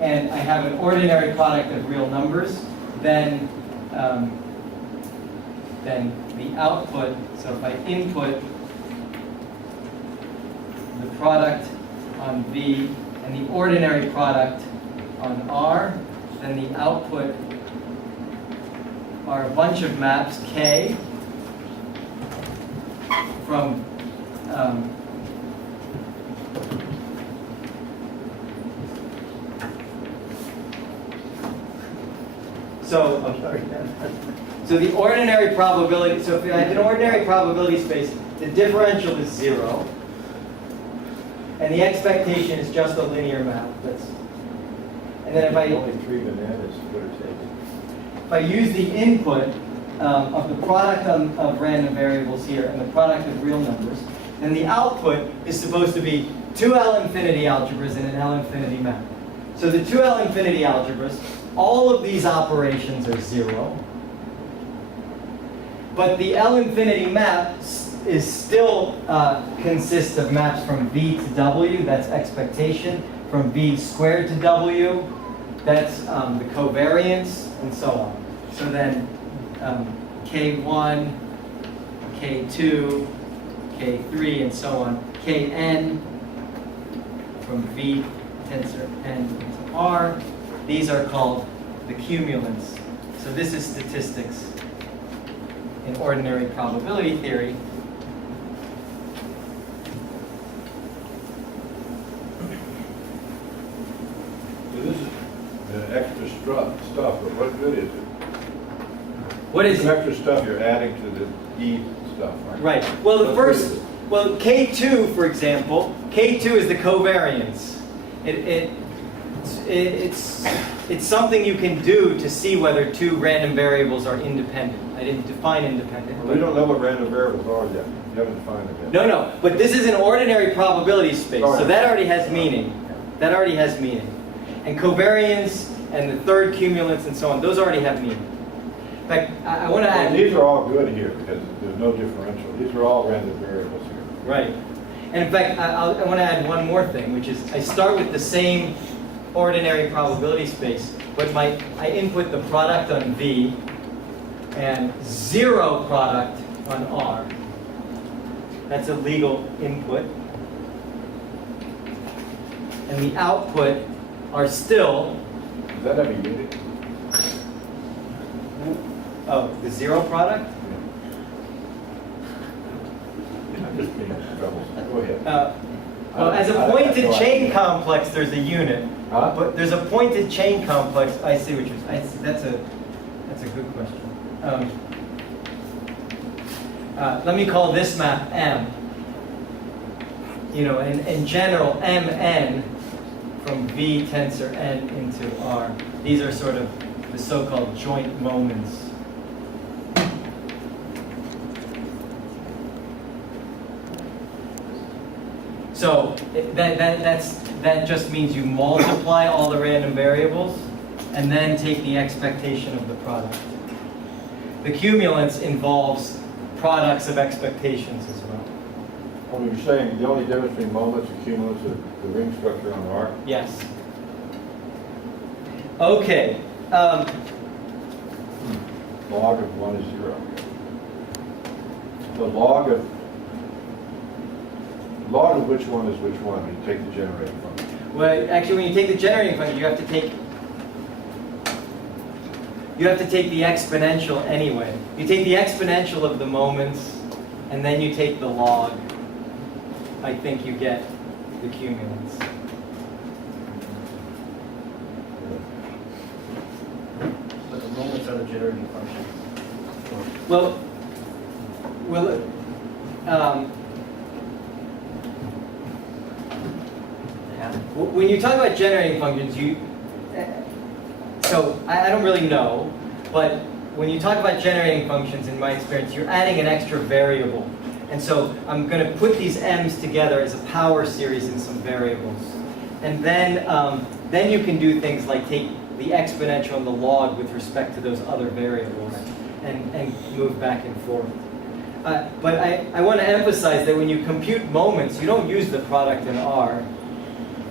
and I have an ordinary product of real numbers, then the output, so if I input the product on V and the ordinary product on R, then the output are a bunch of maps K from so the ordinary probability, so if I have an ordinary probability space, the differential is 0, and the expectation is just a linear map. And then Only 3 bananas, what it takes. if I use the input of the product of random variables here and the product of real numbers, then the output is supposed to be 2 L-infinity algebras in an L-infinity map. So the 2 L-infinity algebras, all of these operations are 0. But the L-infinity map is still consists of maps from V to W, that's expectation, from V squared to W, that's the covariance, and so on. So then K1, K2, K3, and so on. Kn from V tensor n to R. These are called the cumulants. So this is statistics in ordinary probability theory. So this is extra stuff, but what good is it? What is Some extra stuff you're adding to the E stuff, right? Right. Well, the What first, good is it? well, K2, for example, K2 is the covariance. It's something you can do to see whether two random variables are independent. I didn't define independent. We don't know what random variables are yet. You haven't defined them yet. No, but this is an ordinary probability space, Oh, so yeah. that already has meaning. That already has meaning. And covariance and the third cumulants and so on, those already have meaning. In fact, I want to Well, add... these are all good here because there's no differential. These are all random variables here. Right. And in fact, I want to add one more thing, which is I start with the same ordinary probability space, but I input the product on V and 0 product on R. That's a legal input. And the output are still, Does that have a unit? oh, the 0 product? I'm just being rebels. Go ahead. Well, as a pointed chain complex, there's a unit. Huh? But there's a pointed chain complex. I see what you're saying. That's a good question. Let me call this map M. You know, in general, Mn from V tensor n into R. These are sort of the so-called joint moments. So that just means you multiply all the random variables and then take the expectation of the product. The cumulants involves products of expectations as well. Oh, you're saying the only difference between moments and cumulants is the ring structure on R? Yes. Okay. Log of 1 is 0. The log of which one is which one when you take the generating function? Well, actually, when you take the generating function, you have to take the exponential anyway. You take the exponential of the moments, and then you take the log. I think you get the cumulants. But the moments are the generating functions. Well, Yeah. when you talk about generating functions, so I don't really know, but when you talk about generating functions, in my experience, you're adding an extra variable. And so I'm going to put these m's together as a power series in some variables. And then you can do things like take the exponential and the log with respect to those other variables and move back and forth. But I want to emphasize that when you compute moments, you don't use the product in R.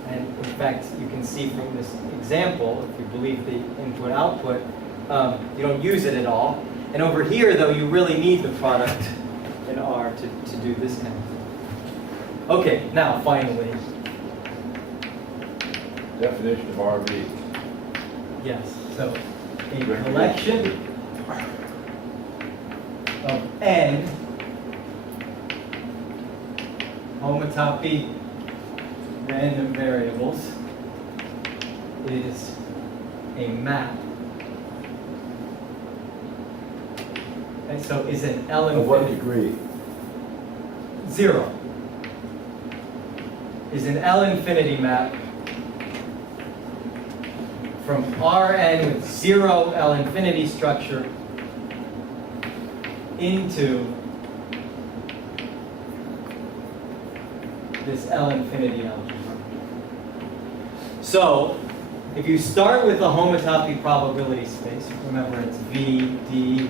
And in fact, you can see from this example, if you believe the input-output, you don't use it at all. And over here, though, you really need the product in R to do this kind of thing. Okay, now finally. Definition of RV. Yes, so a collection of n homotopy random variables is a map. And so is an L Of what infinity. degree? 0. Is an L infinity map from Rn with 0 L infinity structure into this L infinity algebra. So, if you start with a homotopy probability space, remember it's V, D.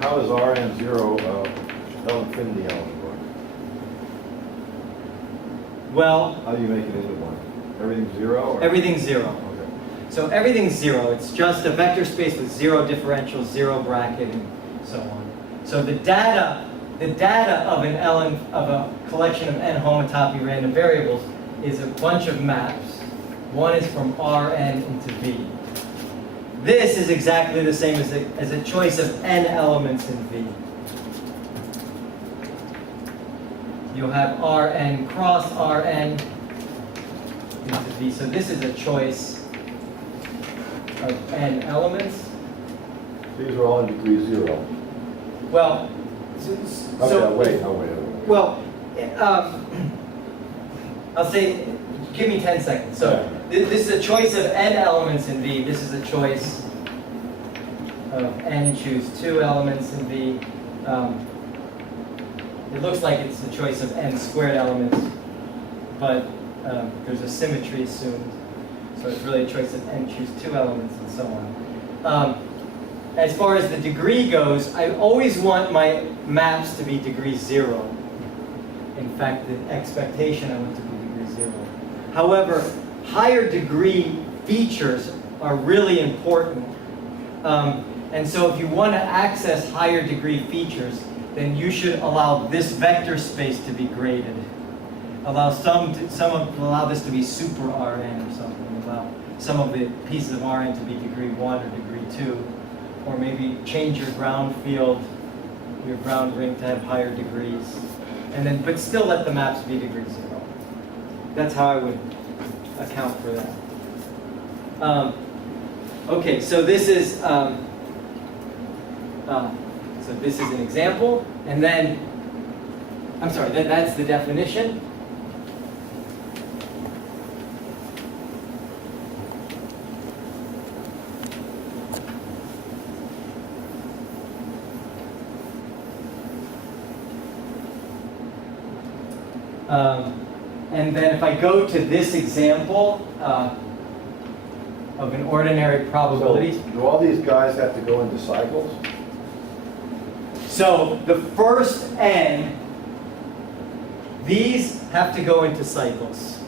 How does Rn 0 L infinity algebra? Well, How do you make it into one? Everything's 0? Or? everything's 0. Okay. So everything's 0. It's just a vector space with 0 differential, 0 bracket, and so on. So the data of an of a collection of n homotopy random variables is a bunch of maps. One is from Rn into V. This is exactly the same as a choice of n elements in V. You'll have Rn cross Rn into V. So this is a choice of n elements. These are all in degree 0. Well, Wait. well, I'll say, give me 10 seconds. So this is a choice of n elements in V. This is a choice of n choose 2 elements in V. It looks like it's the choice of n squared elements, but there's a symmetry assumed. So it's really a choice of n choose 2 elements and so on. As far as the degree goes, I always want my maps to be degree 0. In fact, the expectation I want to be degree 0. However, higher degree features are really important. And so if you want to access higher degree features, then you should allow this vector space to be graded. Allow allow this to be super Rn or something. Allow some of the pieces of Rn to be degree 1 or degree 2. Or maybe change your ground field, your ground ring to have higher degrees. And then, but still let the maps be degree 0. That's how I would account for that. Okay, so this is an example, and then I'm sorry, that's the definition. And then if I go to this example of an ordinary probability. So, do all these guys have to go into cycles? So the first n, these have to go into cycles.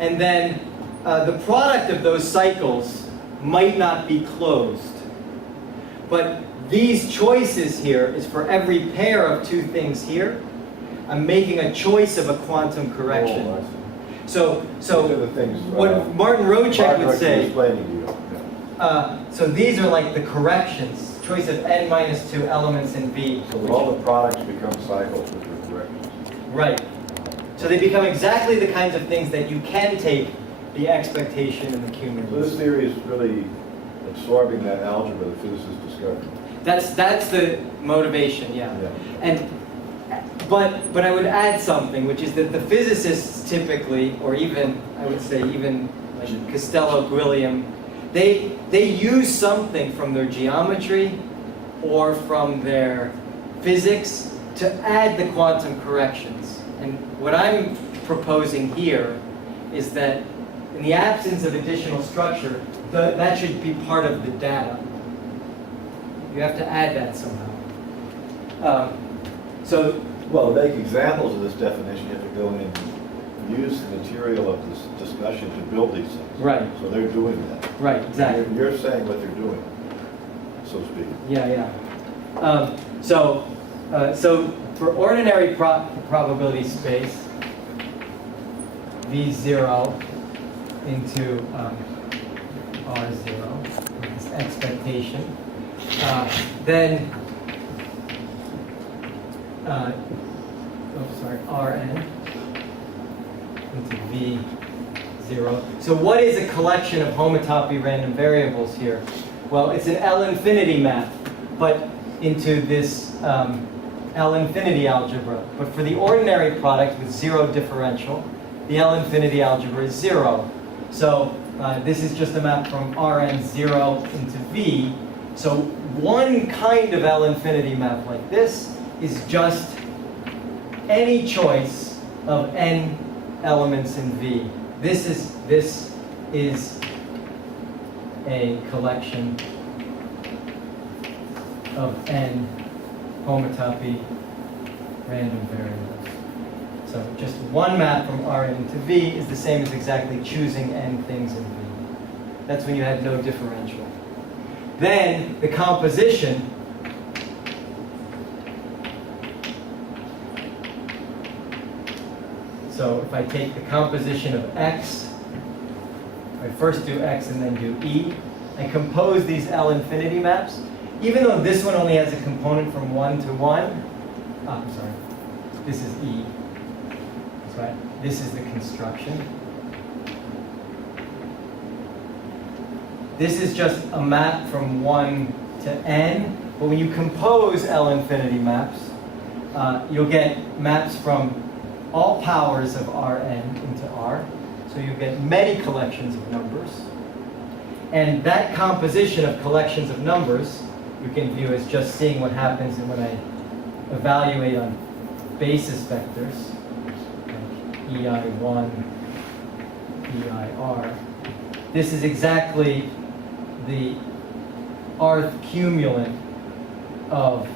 And then the product of those cycles might not be closed. But these choices here is for every pair of two things here. I'm making a choice of a quantum correction. Oh, I see. So These are the things, what Martin Rocek would say, explaining to you. Yeah. so these are like the corrections, choice of n minus 2 elements in V. So all the products become cycles with the corrections. Right. So they become exactly the kinds of things that you can take the expectation and the So cumulative. this theory is really absorbing that algebra the physicists discovered. That's the motivation, yeah. Yeah. But I would add something, which is that the physicists typically, or even, I would say even like Costello, Gwilliam, they use something from their geometry or from their physics to add the quantum corrections. And what I'm proposing here is that in the absence of additional structure, that should be part of the data. You have to add that somehow. Well, to make examples of this definition, you have to go in and use the material of this discussion to build these things. Right. So they're doing that. Right, exactly. You're saying what they're doing, so to speak. Yeah. So for ordinary probability space, V0 into R0, this expectation, then Rn into V0. So what is a collection of homotopy random variables here? Well, it's an L-infinity map, but into this L-infinity algebra. But for the ordinary product with zero differential, the L-infinity algebra is 0. So this is just a map from Rn 0 into V. So one kind of L-infinity map like this is just any choice of n elements in V. This is a collection of n homotopy random variables. So just one map from Rn into V is the same as exactly choosing n things in V. That's when you had no differential. Then the composition so if I take the composition of X, I first do X and then do E, and compose these L-infinity maps, even though this one only has a component from 1 to 1, I'm sorry, this is E, that's right, this is the construction. This is just a map from 1 to n, but when you compose L-infinity maps, you'll get maps from all powers of Rn into R, so you get many collections of numbers. And that composition of collections of numbers you can view as just seeing what happens when I evaluate on basis vectors, like EI1, EIR. This is exactly the rth cumulant of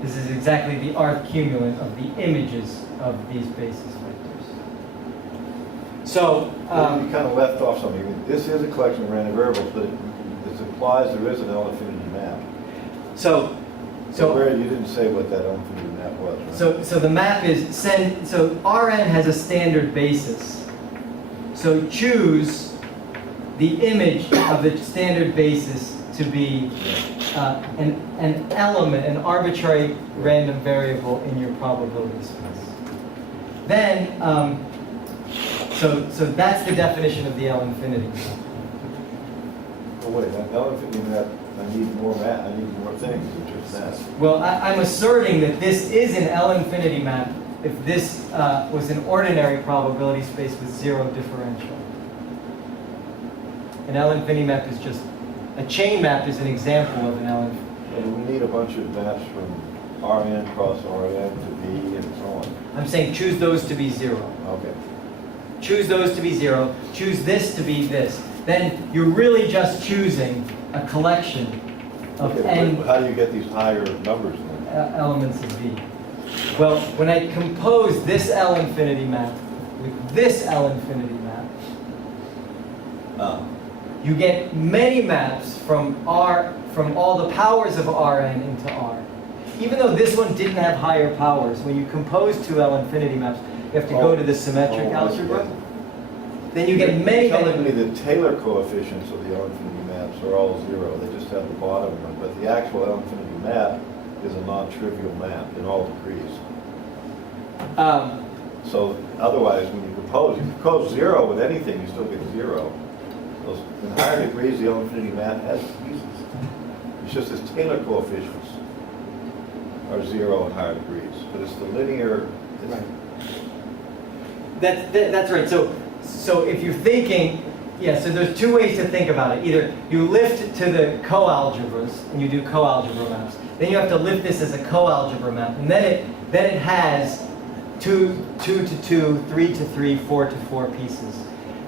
this is exactly the rth cumulant of the images of these basis vectors. So You kind of left off something. This is a collection of random variables, but it implies there is an L-infinity map. So where you didn't say what that L-infinity map was, right? So the map is so Rn has a standard basis. So choose the image of the standard basis to be an element, an arbitrary random variable in your probability space. Then, so that's the definition of the L-infinity. Oh wait, that L-infinity map, I need more map, I need more things than just that. Well, I'm asserting that this is an L-infinity map if this was an ordinary probability space with zero differential. An L-infinity map is just, a chain map is an example of an L-infinity. We need a bunch of maps from Rn cross Rn to V and so on. I'm saying choose those to be 0. Okay. Choose those to be 0. Choose this to be this. Then you're really just choosing a collection of Okay, n but how do you get these higher numbers then? elements of V. Well, when I compose this L-infinity map with this L-infinity map, you get many maps from all the powers of Rn into R. Even though this one didn't have higher powers, when you compose two L-infinity maps, you have to go to the symmetric algebra. Then you get many. You're telling me the Taylor coefficients of the L-infinity maps are all 0. They just have the bottom one. But the actual L-infinity map is a non-trivial map in all degrees. So otherwise, when you compose. If you compose 0 with anything, you still get 0. Those, in higher degrees, the L-infinity map has pieces. It's just its Taylor coefficients are 0 in higher degrees, but it's the linear. Right. That's right. So if you're thinking, yeah, so there's two ways to think about it. Either you lift to the coalgebras and you do coalgebra maps. Then you have to lift this as a coalgebra map, and then it has 2 to 2, 3 to 3, 4 to 4 pieces.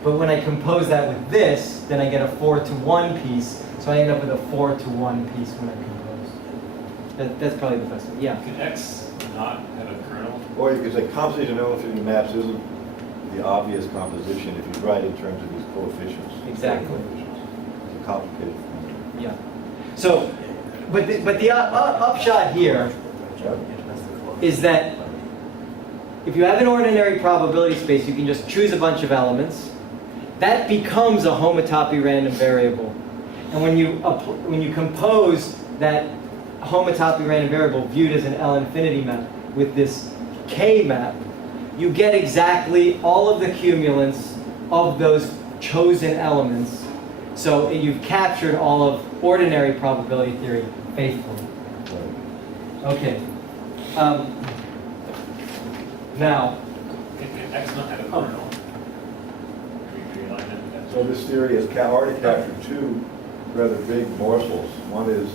But when I compose that with this, then I get a 4 to 1 piece. So I end up with a 4 to 1 piece when I compose. That's probably the best way. Yeah. Can X not have a kernel? Or you could say composition of L-infinity maps isn't the obvious composition if you write in terms of these coefficients. Exactly. Coefficients. It's a complicated formula. Yeah. So, but the upshot here is that if you have an ordinary probability space, you can just choose a bunch of elements. That becomes a homotopy random variable. And when you compose that homotopy random variable viewed as an L-infinity map with this K map, you get exactly all of the cumulants of those chosen elements. So you've captured all of ordinary probability theory faithfully. Okay. Now, Can X not have a kernel? Can we realign that? So this theory has already captured two rather big morsels. One is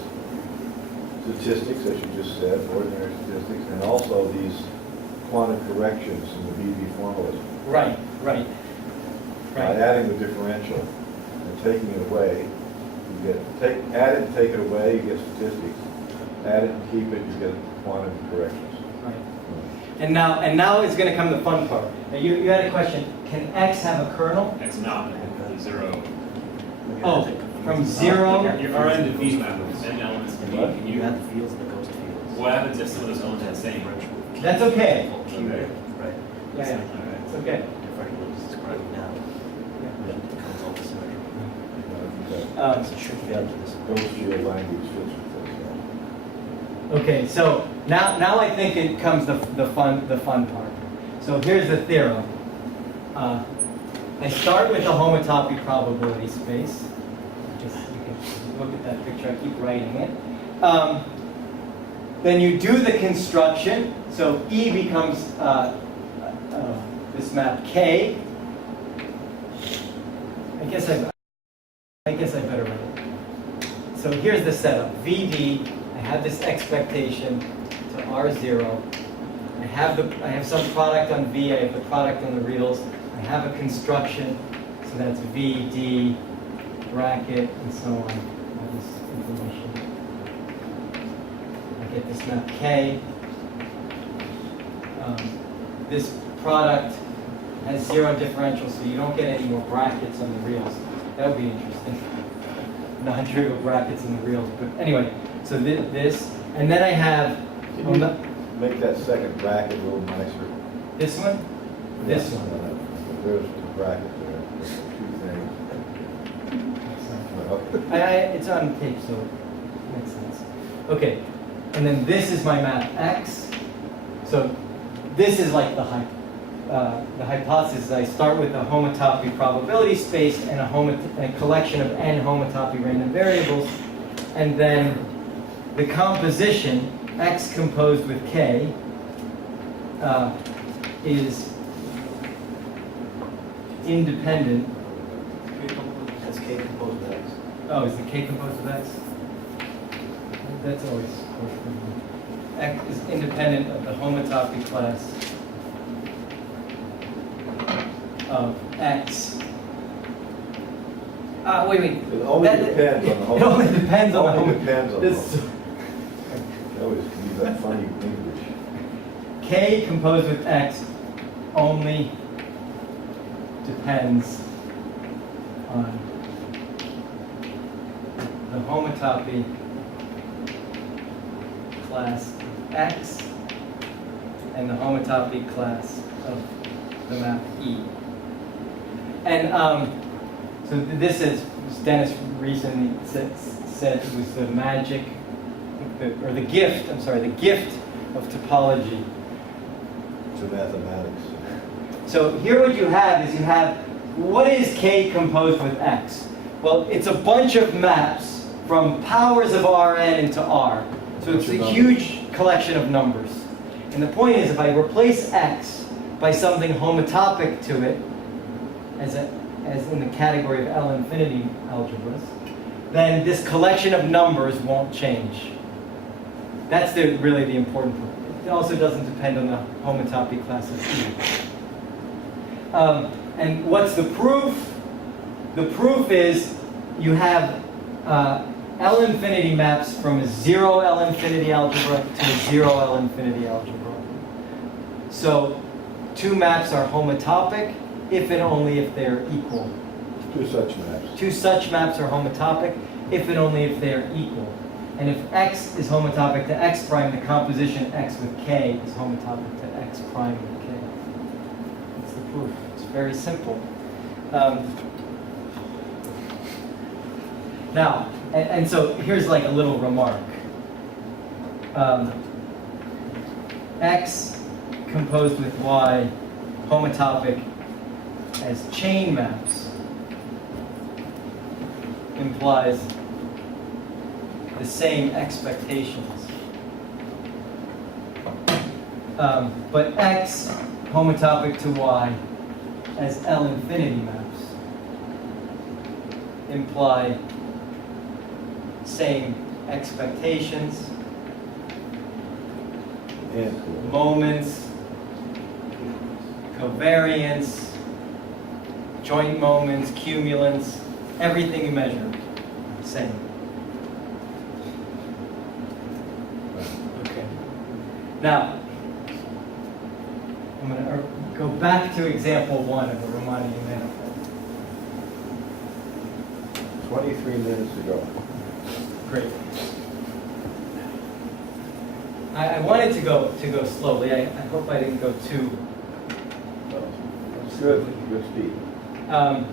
statistics, as you just said, ordinary statistics, and also these quantum corrections in the BB formalism. right. By adding the differential and taking it away, you get add it and take it away, you get statistics. Add it and keep it, you get quantum corrections. Right. And now is going to come the fun part. Now you had a question. Can X have a kernel? X not, 0. Oh, from 0. Your Rn to V map with n elements in V. Can You you? have the fields and the ghost fields. What happens if some of those elements are the same? That's okay. Okay. Right. Yeah. It's okay. Differential is describing now. It becomes all the symmetry. Um, So it should be up to this. Those field language fits with this. Okay, so now I think it comes the fun part. So here's the theorem. I start with a homotopy probability space. Just you can look at that picture. I keep writing it. Then you do the construction. So E becomes this map K. I guess I better write it. So here's the setup. VD. I have this expectation to R0. I have some product on V. I have the product on the reals. I have a construction. So that's V, D, bracket, and so on. All this information. I get this map K. This product has 0 differential, so you don't get any more brackets on the reals. That would be interesting. Non-trivial brackets in the reals. But anyway, so this, and then I have Can you make that second bracket a little nicer? this one, this Yeah. one. There's the bracket there. There's two things. Okay. It's on tape, so it makes sense. Okay, and then this is my map X. So this is like the hypothesis. I start with a homotopy probability space and a collection of n homotopy random variables, and then the composition X composed with K is independent. That's K composed with X. Oh, is the K composed of X? That's always X is independent of the homotopy class of X. Wait. It only depends on the whole. It only depends on the Only depends on the this- whole. I always use that funny English. K composed with X only depends on the homotopy class of X and the homotopy class of the map E. And so this is, Dennis recently said it was the magic, or the gift of topology. To mathematics. So here what you have is you have, what is K composed with X? Well, it's a bunch of maps from powers of Rn into R. So it's a huge collection of numbers. And the point is, if I replace X by something homotopic to it, as in the category of L infinity algebras, then this collection of numbers won't change. That's really the important point. It also doesn't depend on the homotopy classes either. And what's the proof? The proof is you have L infinity maps from a 0 L infinity algebra to a 0 L infinity algebra. So two maps are homotopic if and only if they're equal. Two such maps. Two such maps are homotopic if and only if they are equal. And if X is homotopic to X prime, the composition X with K is homotopic to X prime with K. That's the proof. It's very simple. Now, and so here's like a little remark. X composed with Y homotopic as chain maps implies the same expectations. But X homotopic to Y as L infinity maps imply same expectations, And moments, covariance, joint moments, cumulants, everything you measure, same. Okay. Now, I'm going to go back to example 1 of the Riemannian manifold. 23 minutes ago. Great. I wanted to go slowly. I hope I didn't go too. That's good. Good speed. I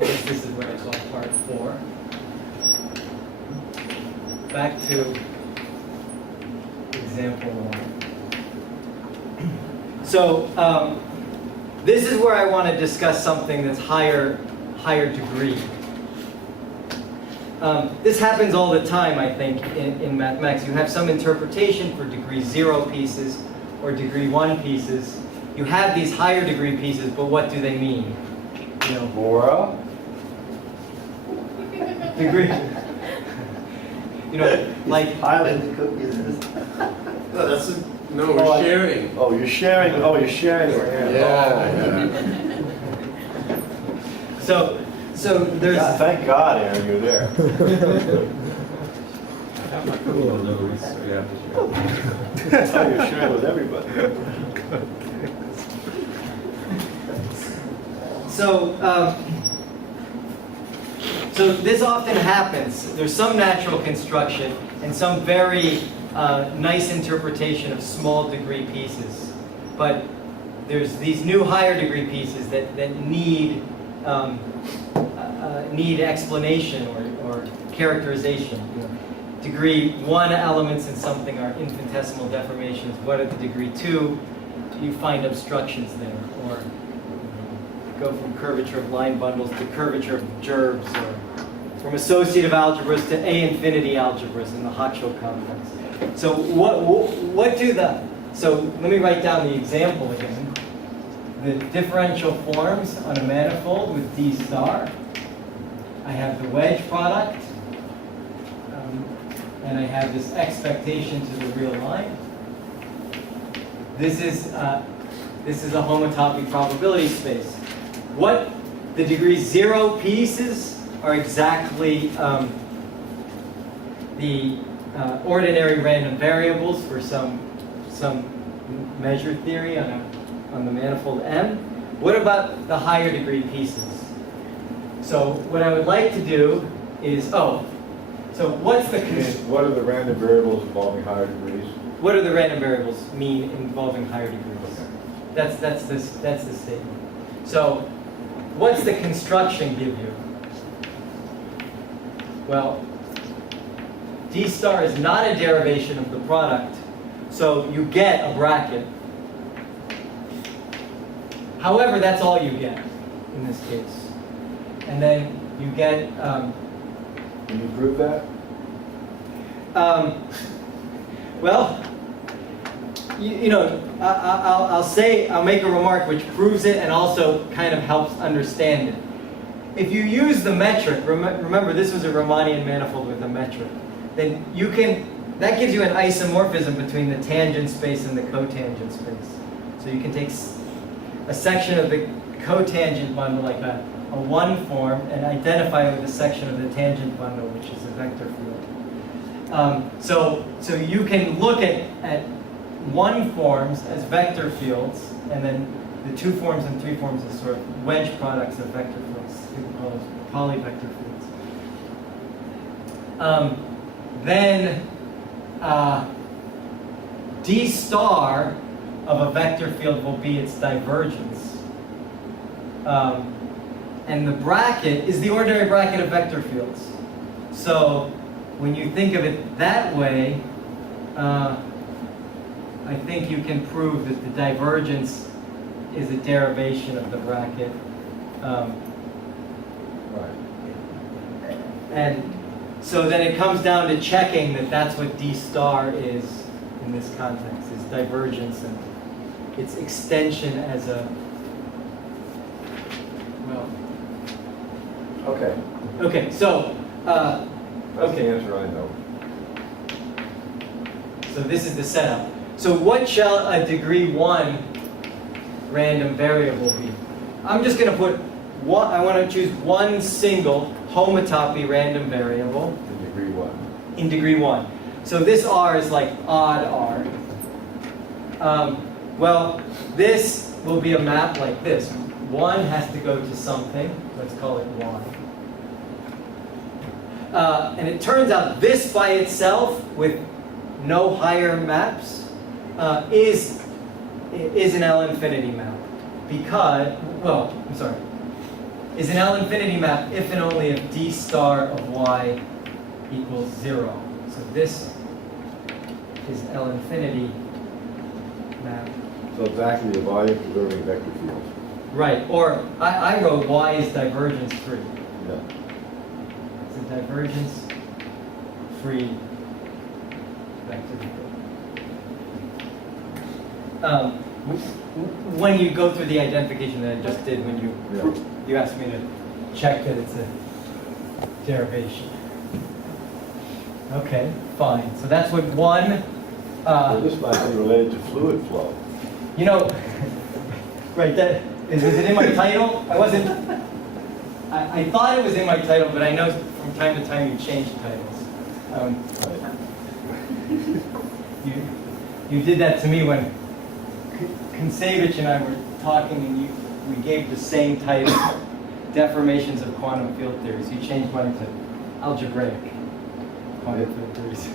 guess this is what I call part 4. Back to example 1. So this is where I want to discuss something that's higher degree. This happens all the time, I think, in mathematics. You have some interpretation for degree 0 pieces or degree 1 pieces. You have these higher degree pieces, but what do they mean? You know, Laura? degree. You know, like Highland cookies. No, that's no, Oh, we're sharing. Oh, you're sharing. Oh, you're sharing. Yeah. so there's. God, thank God, Aaron, you're there. Oh, you're sharing with everybody. So this often happens. There's some natural construction and some very nice interpretation of small degree pieces. But there's these new higher degree pieces that need explanation or characterization. You know, degree 1 elements in something are infinitesimal deformations. What are the degree 2? You find obstructions there. Or go from curvature of line bundles to curvature of gerbs, or from associative algebras to A infinity algebras in the Hochschild complex. So what do the, so let me write down the example again. The differential forms on a manifold with D star. I have the wedge product, and I have this expectation to the real line. This is a homotopy probability space. What the degree 0 pieces are exactly the ordinary random variables for some measure theory on the manifold M. What about the higher degree pieces? So what I would like to do is, so what's the What are the random variables involving higher degrees? what do the random variables mean involving higher degrees? That's the statement. So what's the construction give you? Well, D star is not a derivation of the product, so you get a bracket. However, that's all you get in this case. And then you get, Can you prove that? well, you know, I'll make a remark which proves it and also kind of helps understand it. If you use the metric, remember this was a Riemannian manifold with a metric, then you can, that gives you an isomorphism between the tangent space and the cotangent space. So you can take a section of the cotangent bundle like a one form and identify it with a section of the tangent bundle, which is a vector field. So you can look at one forms as vector fields, and then the two forms and three forms as sort of wedge products of vector fields. People call those polyvector fields. Then d star of a vector field will be its divergence. And the bracket is the ordinary bracket of vector fields. So when you think of it that way, I think you can prove that the divergence is a derivation of the bracket. Right. And so then it comes down to checking that that's what d star is in this context, is divergence and its extension as a, well. Okay. Okay, so, That's okay. the answer I know. So this is the setup. So what shall a degree 1 random variable be? I'm just going to put one, I want to choose one single homotopy random variable In degree 1. in degree 1. So this r is like odd r. Well, this will be a map like this. 1 has to go to something. Let's call it y. And it turns out this by itself, with no higher maps, is an L infinity map. Because, well, I'm sorry, is an L infinity map if and only if d star of y equals 0. So this is L infinity map. So it's actually a volume preserving vector field. Right, or I wrote y is divergence free. Yeah. It's a divergence free vector field. When you go through the identification that I just did, when you asked me to check that it's a derivation. Okay, fine. So that's what one. So this might be related to fluid flow. You know, right? That is it in my title? I wasn't. I thought it was in my title, but I know from time to time you change titles. Right. You did that to me when Kunsevich and I were talking, and we gave the same title, Deformations of Quantum Field Theories. You changed mine to Algebraic Quantum Field Theories.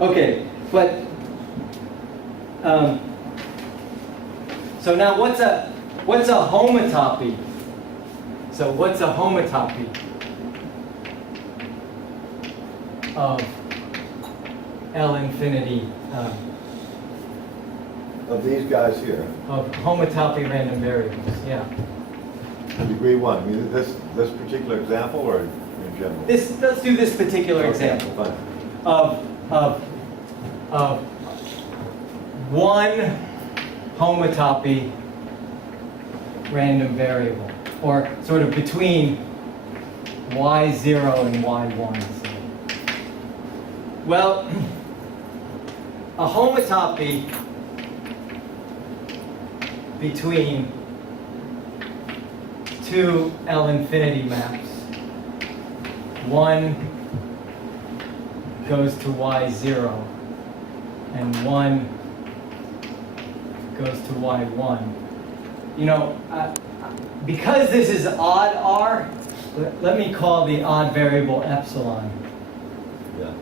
Okay, but so now what's a homotopy? So what's a homotopy of L infinity Of these guys here, of homotopy random variables? Yeah. in degree 1. I mean, this particular example or in general? Let's do this particular example Fine. of one homotopy random variable, or sort of between y0 and y1. Well, a homotopy between two L infinity maps. One goes to y0, and one goes to y1. You know, because this is odd r, let me call the odd variable epsilon Yeah.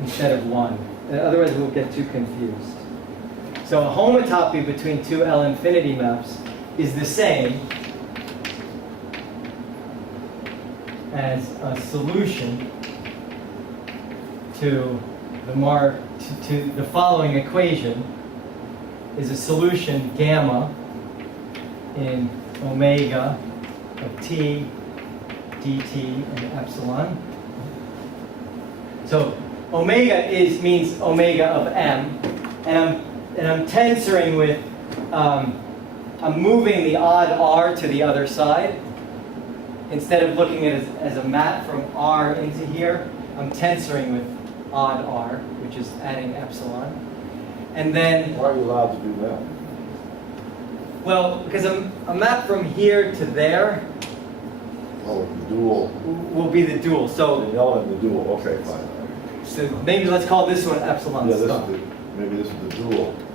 instead of 1. Otherwise, we'll get too confused. So a homotopy between two L infinity maps is the same as a solution to the following equation, is a solution gamma in omega of t, dt, and epsilon. So omega means omega of m, and I'm tensoring with, I'm moving the odd r to the other side. Instead of looking at it as a map from r into here, I'm tensoring with odd r, which is adding epsilon. And then, Why are you allowed to do that? well, because a map from here to there Oh, the dual, will be the dual. the So, element of the dual, okay, fine. so maybe let's call this one epsilon Yeah, this is star. the, maybe this is the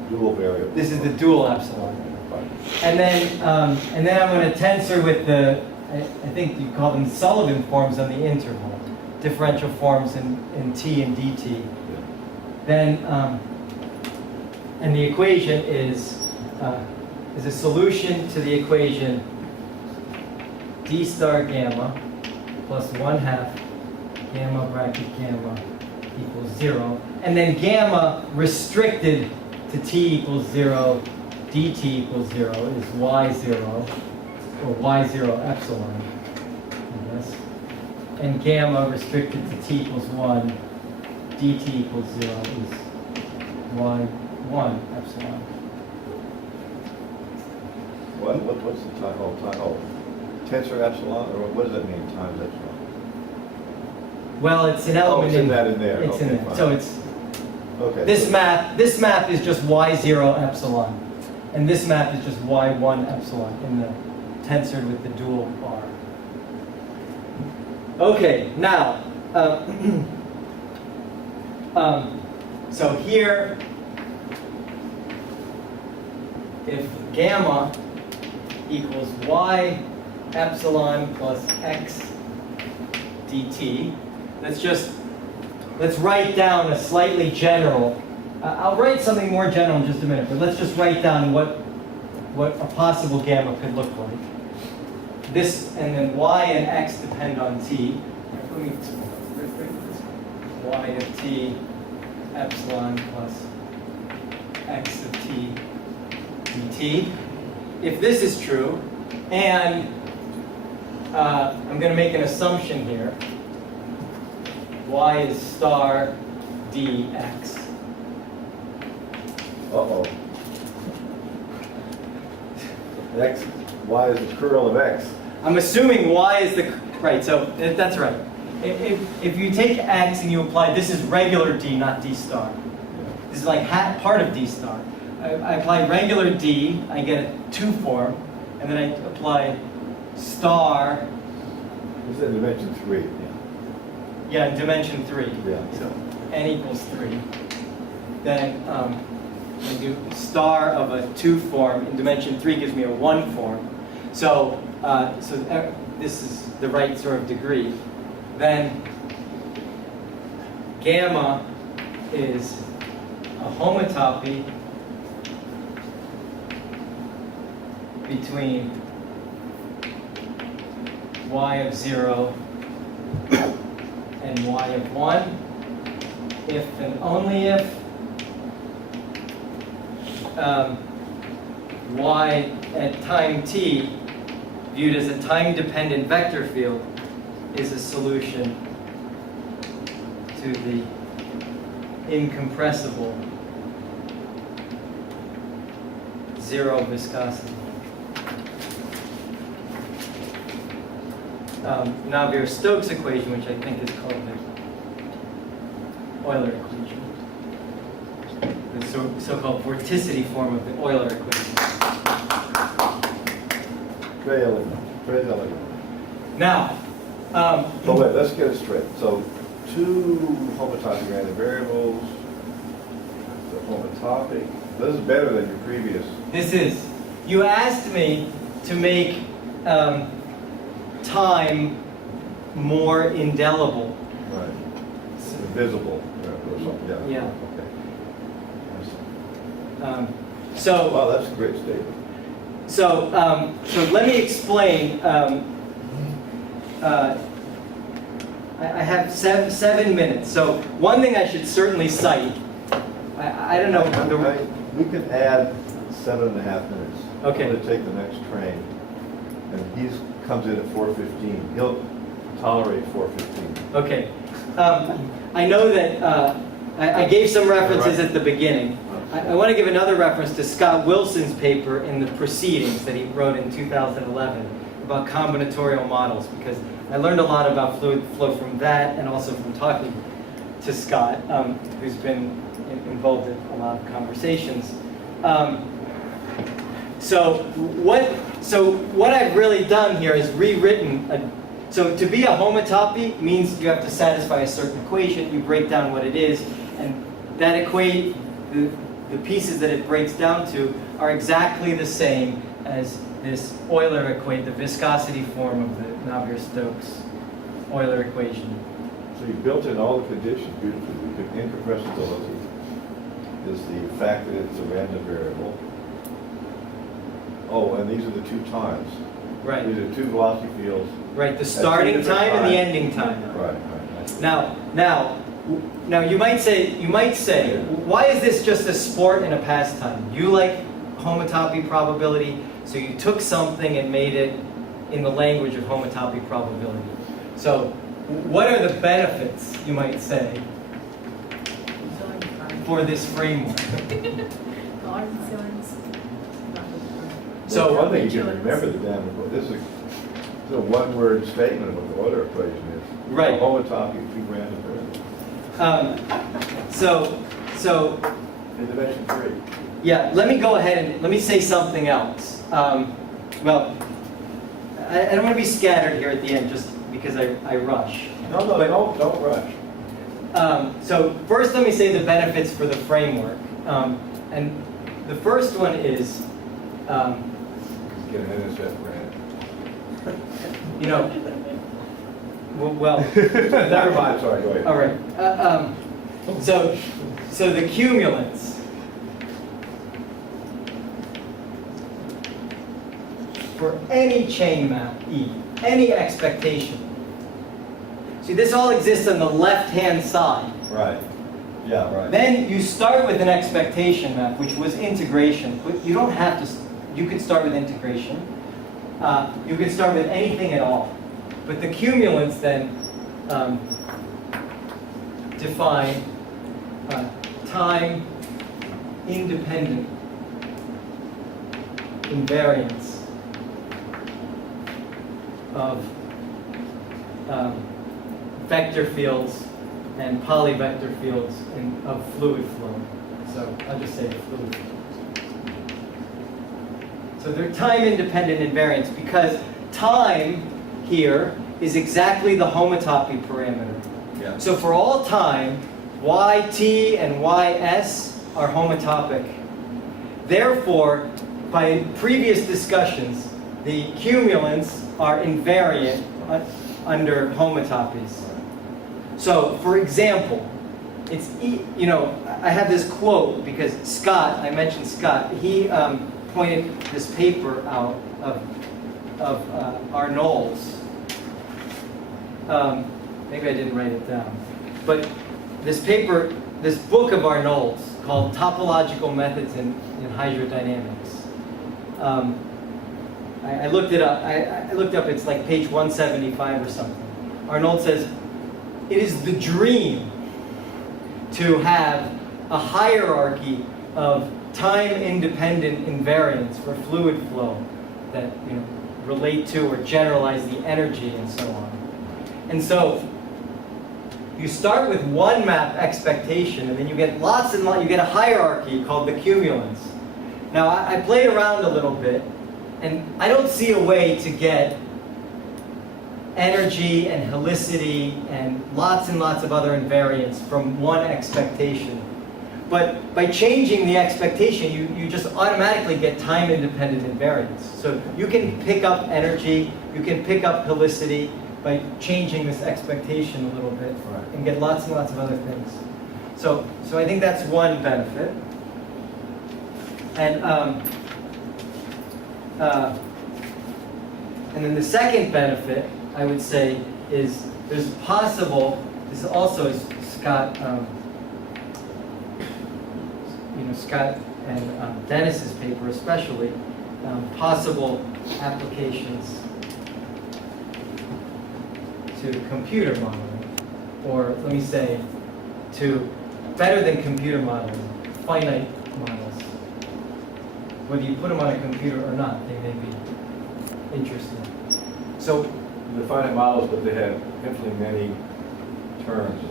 dual variable. This is the dual epsilon. Fine. And then I'm going to tensor with the, I think you call them Sullivan forms on the interval, differential forms in t and dt. Yeah. Then, and the equation is a solution to the equation d star gamma plus 1/2 gamma bracket gamma equals 0. And then gamma restricted to t equals 0, dt equals 0 is y0, or y0 epsilon, I guess. And gamma restricted to t equals 1, dt equals 0 is y1 epsilon. What's the time, tensor epsilon, or what does that mean, times epsilon? Well, it's an Oh, element it's in that in there, It's in okay, there. fine. So it's, Okay. this map is just y0 epsilon. And this map is just y1 epsilon in the tensored with the dual bar. Okay, now, so here, if gamma equals y epsilon plus x dt, let's write down a slightly general. I'll write something more general in just a minute, but let's just write down what a possible gamma could look like. This, and then y and x depend on t. Let me y of t epsilon plus x of t dt. If this is true, and I'm going to make an assumption here, y is star dx. Uh-oh. X, y is the curl of x. I'm assuming y is the, right, so that's right. If you take x and you apply, this is regular d, not d star. This is like part of d star. I apply regular d, I get a 2 form, and then I apply star, This is in dimension 3. yeah, in dimension 3. Yeah. So n equals 3. Then I do star of a 2 form in dimension 3 gives me a 1 form. So this is the right sort of degree. Then gamma is a homotopy between y of 0 and y of 1 if and only if y at time t, viewed as a time-dependent vector field, is a solution to the incompressible zero viscosity. Navier-Stokes equation, which I think is called the Euler equation. The so-called vorticity form of the Euler equation. Very elegant, very elegant. Now, Oh wait, let's get it straight. So, two homotopy random variables, the homotopy. This is better than your previous. this is, you asked me to make time more indelible. Right. Invisible, or something, yeah. Yeah. Okay. So, Wow, that's a great statement. so let me explain. I have seven minutes. So one thing I should certainly cite. I don't know. We can add 7.5 minutes. Okay. I'm gonna take the next train, and comes in at 4:15. He'll tolerate 4:15. Okay. I know that I gave some references at the beginning. I want to give another reference to Scott Wilson's paper in the Proceedings that he wrote in 2011 about combinatorial models, because I learned a lot about fluid flow from that, and also from talking to Scott, who's been involved in a lot of conversations. So what I've really done here is rewritten so to be a homotopy means you have to satisfy a certain equation. You break down what it is, and that the pieces that it breaks down to are exactly the same as this Euler equation, the viscosity form of the Navier-Stokes Euler equation. So you built in all the conditions beautifully. Incompressibility is the fact that it's a random variable. Oh, and these are the two times. Right. These are two velocity fields. Right, the starting time and the ending time. Right. Now you might say, why is this just a sport and a pastime? You like homotopy probability, so you took something and made it in the language of homotopy probability. So what are the benefits, you might say, for this framework? So one thing you can remember this is a one-word statement of what the Euler equation is. Right. A homotopy of two random variables. So In dimension 3. yeah, let me go ahead and let me say something else. Well, I don't want to be scattered here at the end just because I rush. No, don't rush. So first let me say the benefits for the framework. And the first one is, Get an NSF grant. you know, well, Never mind, sorry, go ahead. all right. So the cumulants for any chain map E, any expectation. See, this all exists on the left-hand side. Right. Yeah, right. Then you start with an expectation map, which was integration. But you don't have to. You could start with integration. You could start with anything at all. But the cumulants then define time-independent invariance of vector fields and polyvector fields of fluid flow. So I'll just say fluid flow. So they're time-independent invariants because time here is exactly the homotopy parameter. Yeah. So for all time, yt and ys are homotopic. Therefore, by previous discussions, the cumulants are invariant under homotopies. So, for example, it's I have this quote because Scott, I mentioned Scott, he pointed this paper out of Arnold's. Maybe I didn't write it down, but this paper, this book of Arnold's called Topological Methods in Hydrodynamics. I looked it up. I looked up. It's like page 175 or something. Arnold says, it is the dream to have a hierarchy of time-independent invariants for fluid flow that relate to or generalize the energy and so on. And so you start with one map expectation, and then you get lots and lots. You get a hierarchy called the cumulants. Now I played around a little bit, and I don't see a way to get energy and helicity and lots of other invariants from one expectation. But by changing the expectation, you just automatically get time-independent invariants. So you can pick up energy, you can pick up helicity by changing this expectation a little bit, and get lots and lots of other things. So I think that's one benefit. And then the second benefit, I would say, is there's possible. This is also as Scott. Scott and Dennis's paper especially, possible applications to computer modeling, or let me say, to better than computer modeling, finite models. Whether you put them on a computer or not, they may be interesting. So, The finite models, but they have infinitely many terms.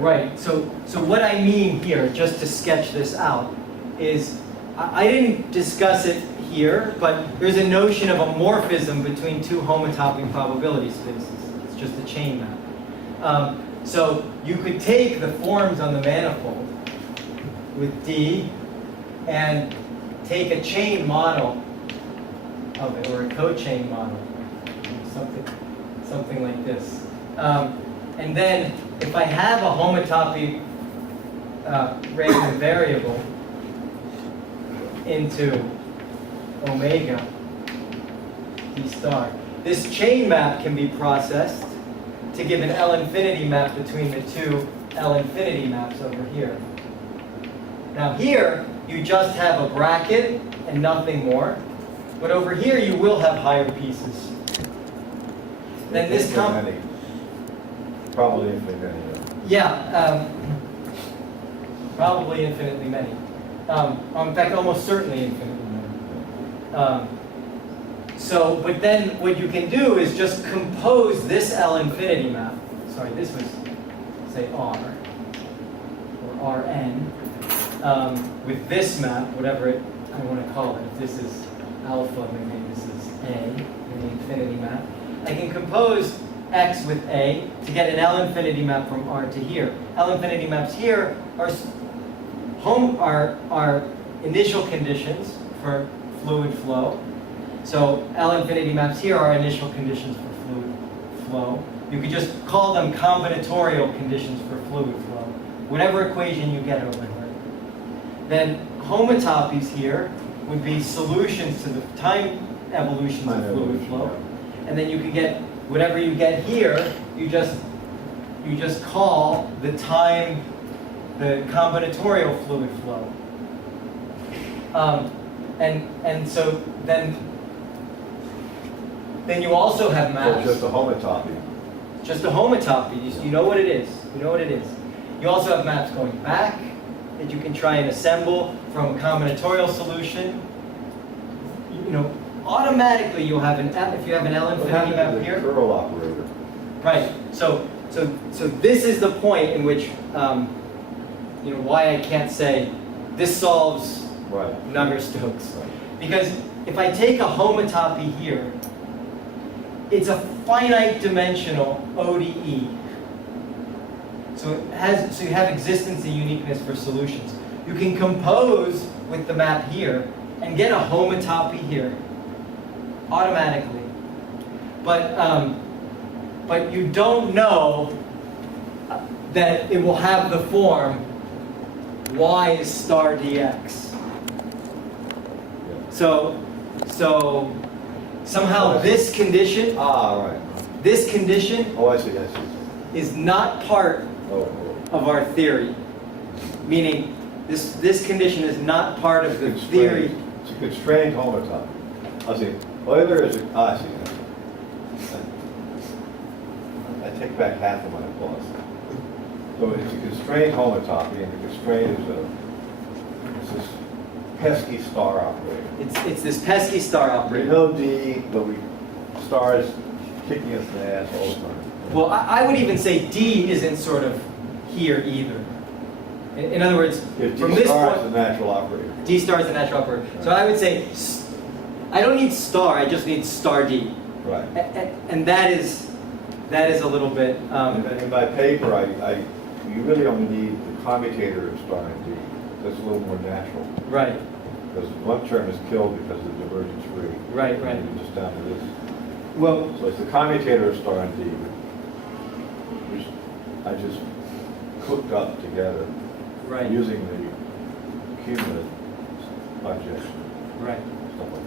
right. So what I mean here, just to sketch this out, is I didn't discuss it here, but there's a notion of a morphism between two homotopy probability spaces. It's just a chain map. So you could take the forms on the manifold with D and take a chain model of it, or a cochain model, something like this. And then if I have a homotopy random variable into omega d star, this chain map can be processed to give an L infinity map between the two L infinity maps over here. Now here, you just have a bracket and nothing more. But over here, you will have higher pieces. Then this Infinitely many. Probably infinitely many. yeah, probably infinitely many. In fact, almost certainly infinitely many. But then what you can do is just compose this L infinity map. Sorry, this was, say, R, or Rn, with this map, whatever I want to call it. If this is alpha, maybe this is A, in the infinity map. I can compose X with A to get an L infinity map from R to here. L infinity maps here are initial conditions for fluid flow. So L infinity maps here are initial conditions for fluid flow. You could just call them combinatorial conditions for fluid flow. Whatever equation you get over here. Then homotopies here would be solutions to the time evolutions of fluid flow. And then you could get whatever you get here, you just call the time the combinatorial fluid flow. And so then you also have maps. So just a homotopy. Just a homotopy. You know what it is. You know what it is. You also have maps going back that you can try and assemble from a combinatorial solution. You know, automatically you'll have if you have an L infinity map here. Curl operator. Right. So this is the point in which why I can't say this solves Navier-Stokes. Right. Because if I take a homotopy here, it's a finite dimensional ODE. So you have existence and uniqueness for solutions. You can compose with the map here and get a homotopy here automatically. But you don't know that it will have the form y is star dx. So somehow this condition, Right. this condition Oh, I see. is not part of our theory. Meaning this condition is not part of the theory. It's a constrained homotopy. I see. Euler is I see. I take back half of my applause. So it's a constrained homotopy, and the constraint is this pesky star operator. It's this pesky star We operator. know D, but star is kicking us in the ass all the time. Well, I would even say D isn't sort of here either. In other words, If from D this star is point, the natural operator. D star is the natural operator. So I would say I don't need star. I just need star D. Right. And that is a little bit. In my paper, you really only need the commutator of star and D. That's a little more natural. Right. Because one term is killed because of divergence free. Right. And you're just down to this. Well, So it's the commutator of star and D, which I just cooked up together right. using the cumulative bijection, Right. stuff like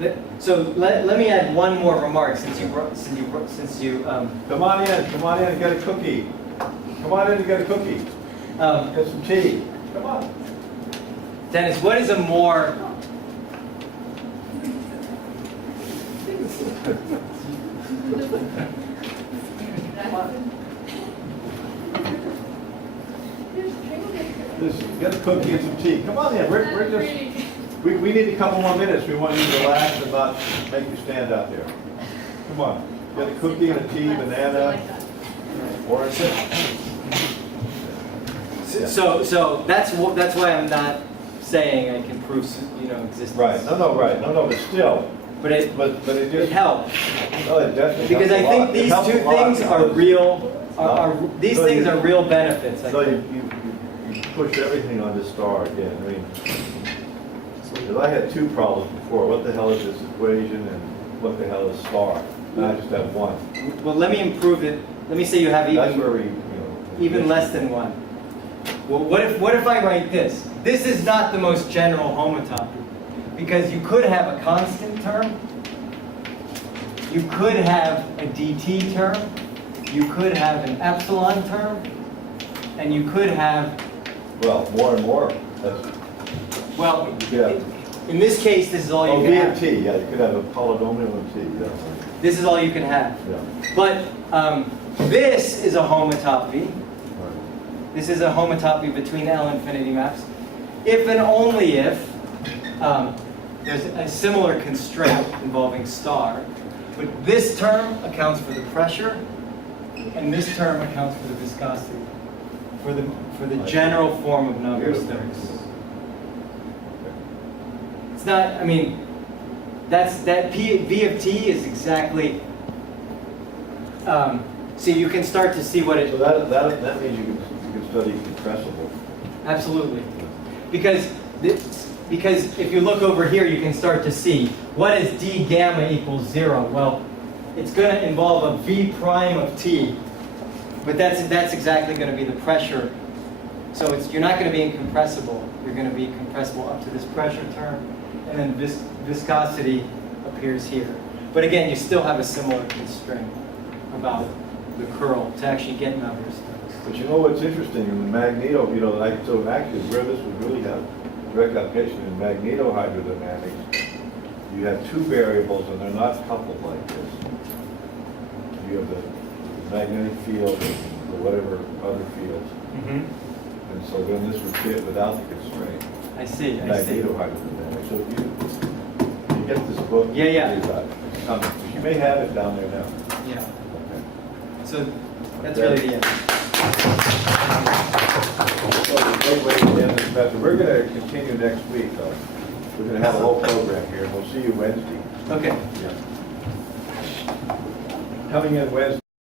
that. So let me add one more remark since you. Come on in and get a cookie. Come on in and get a cookie. Get some tea. Come on. Dennis, what is a more Just get a cookie and some tea. Come on in, we're just, we need a couple more minutes. We want you to relax and not make you stand out there. Come on, get a cookie and a tea, banana, orange. so that's why I'm not saying I can prove existence. Right, no, but still, But it it just. helps No, it definitely because I helps a lot. think It these helps two a lot things are because- real. These So things you- are real benefits. I So think. you push everything on this star again. I mean, because I had two problems before. What the hell is this equation and what the hell is star? And I just have one. Well, let me improve it. Let me say you have That's even where we, even less than one. Well, what if I write this? This is not the most general homotopy because you could have a constant term, you could have a dt term, you could have an epsilon term, and you could have, well, more and more. That's, well, yeah. in this case, this is all Oh, you V can of have. T, yeah, you could have a polynomial of T, yeah. This is all you can have. Yeah. But this is a homotopy. Right. This is a homotopy between L infinity maps. If and only if there's a similar constraint involving star, but this term accounts for the pressure, and this term accounts for the viscosity, for the general form of Navier-Stokes. It's not. I mean, that V of T is exactly. So you can start to see what it. So that means you can study compressible. Absolutely. Because if you look over here, you can start to see what is d gamma equals 0. Well, it's going to involve a v prime of t, but that's exactly going to be the pressure. So you're not going to be incompressible. You're going to be compressible up to this pressure term, and then viscosity appears here. But again, you still have a similar constraint about the curl to actually get Navier-Stokes. But you know what's interesting, in the magneto, so actually where this would really have direct application in magnetohydrodynamics, you have two variables and they're not coupled like this. You have the magnetic field and whatever other fields. And so then this would fit without the constraint. I see. Magnetohydrodynamics. So if you get this book. Yeah. read about it. You may have it down there now. Yeah. Okay. So that's really the end. So the great way to end this method. We're going to continue next week, though. We're going to have a whole program here, and we'll see you Wednesday. Okay. Yeah. Coming in Wednesday.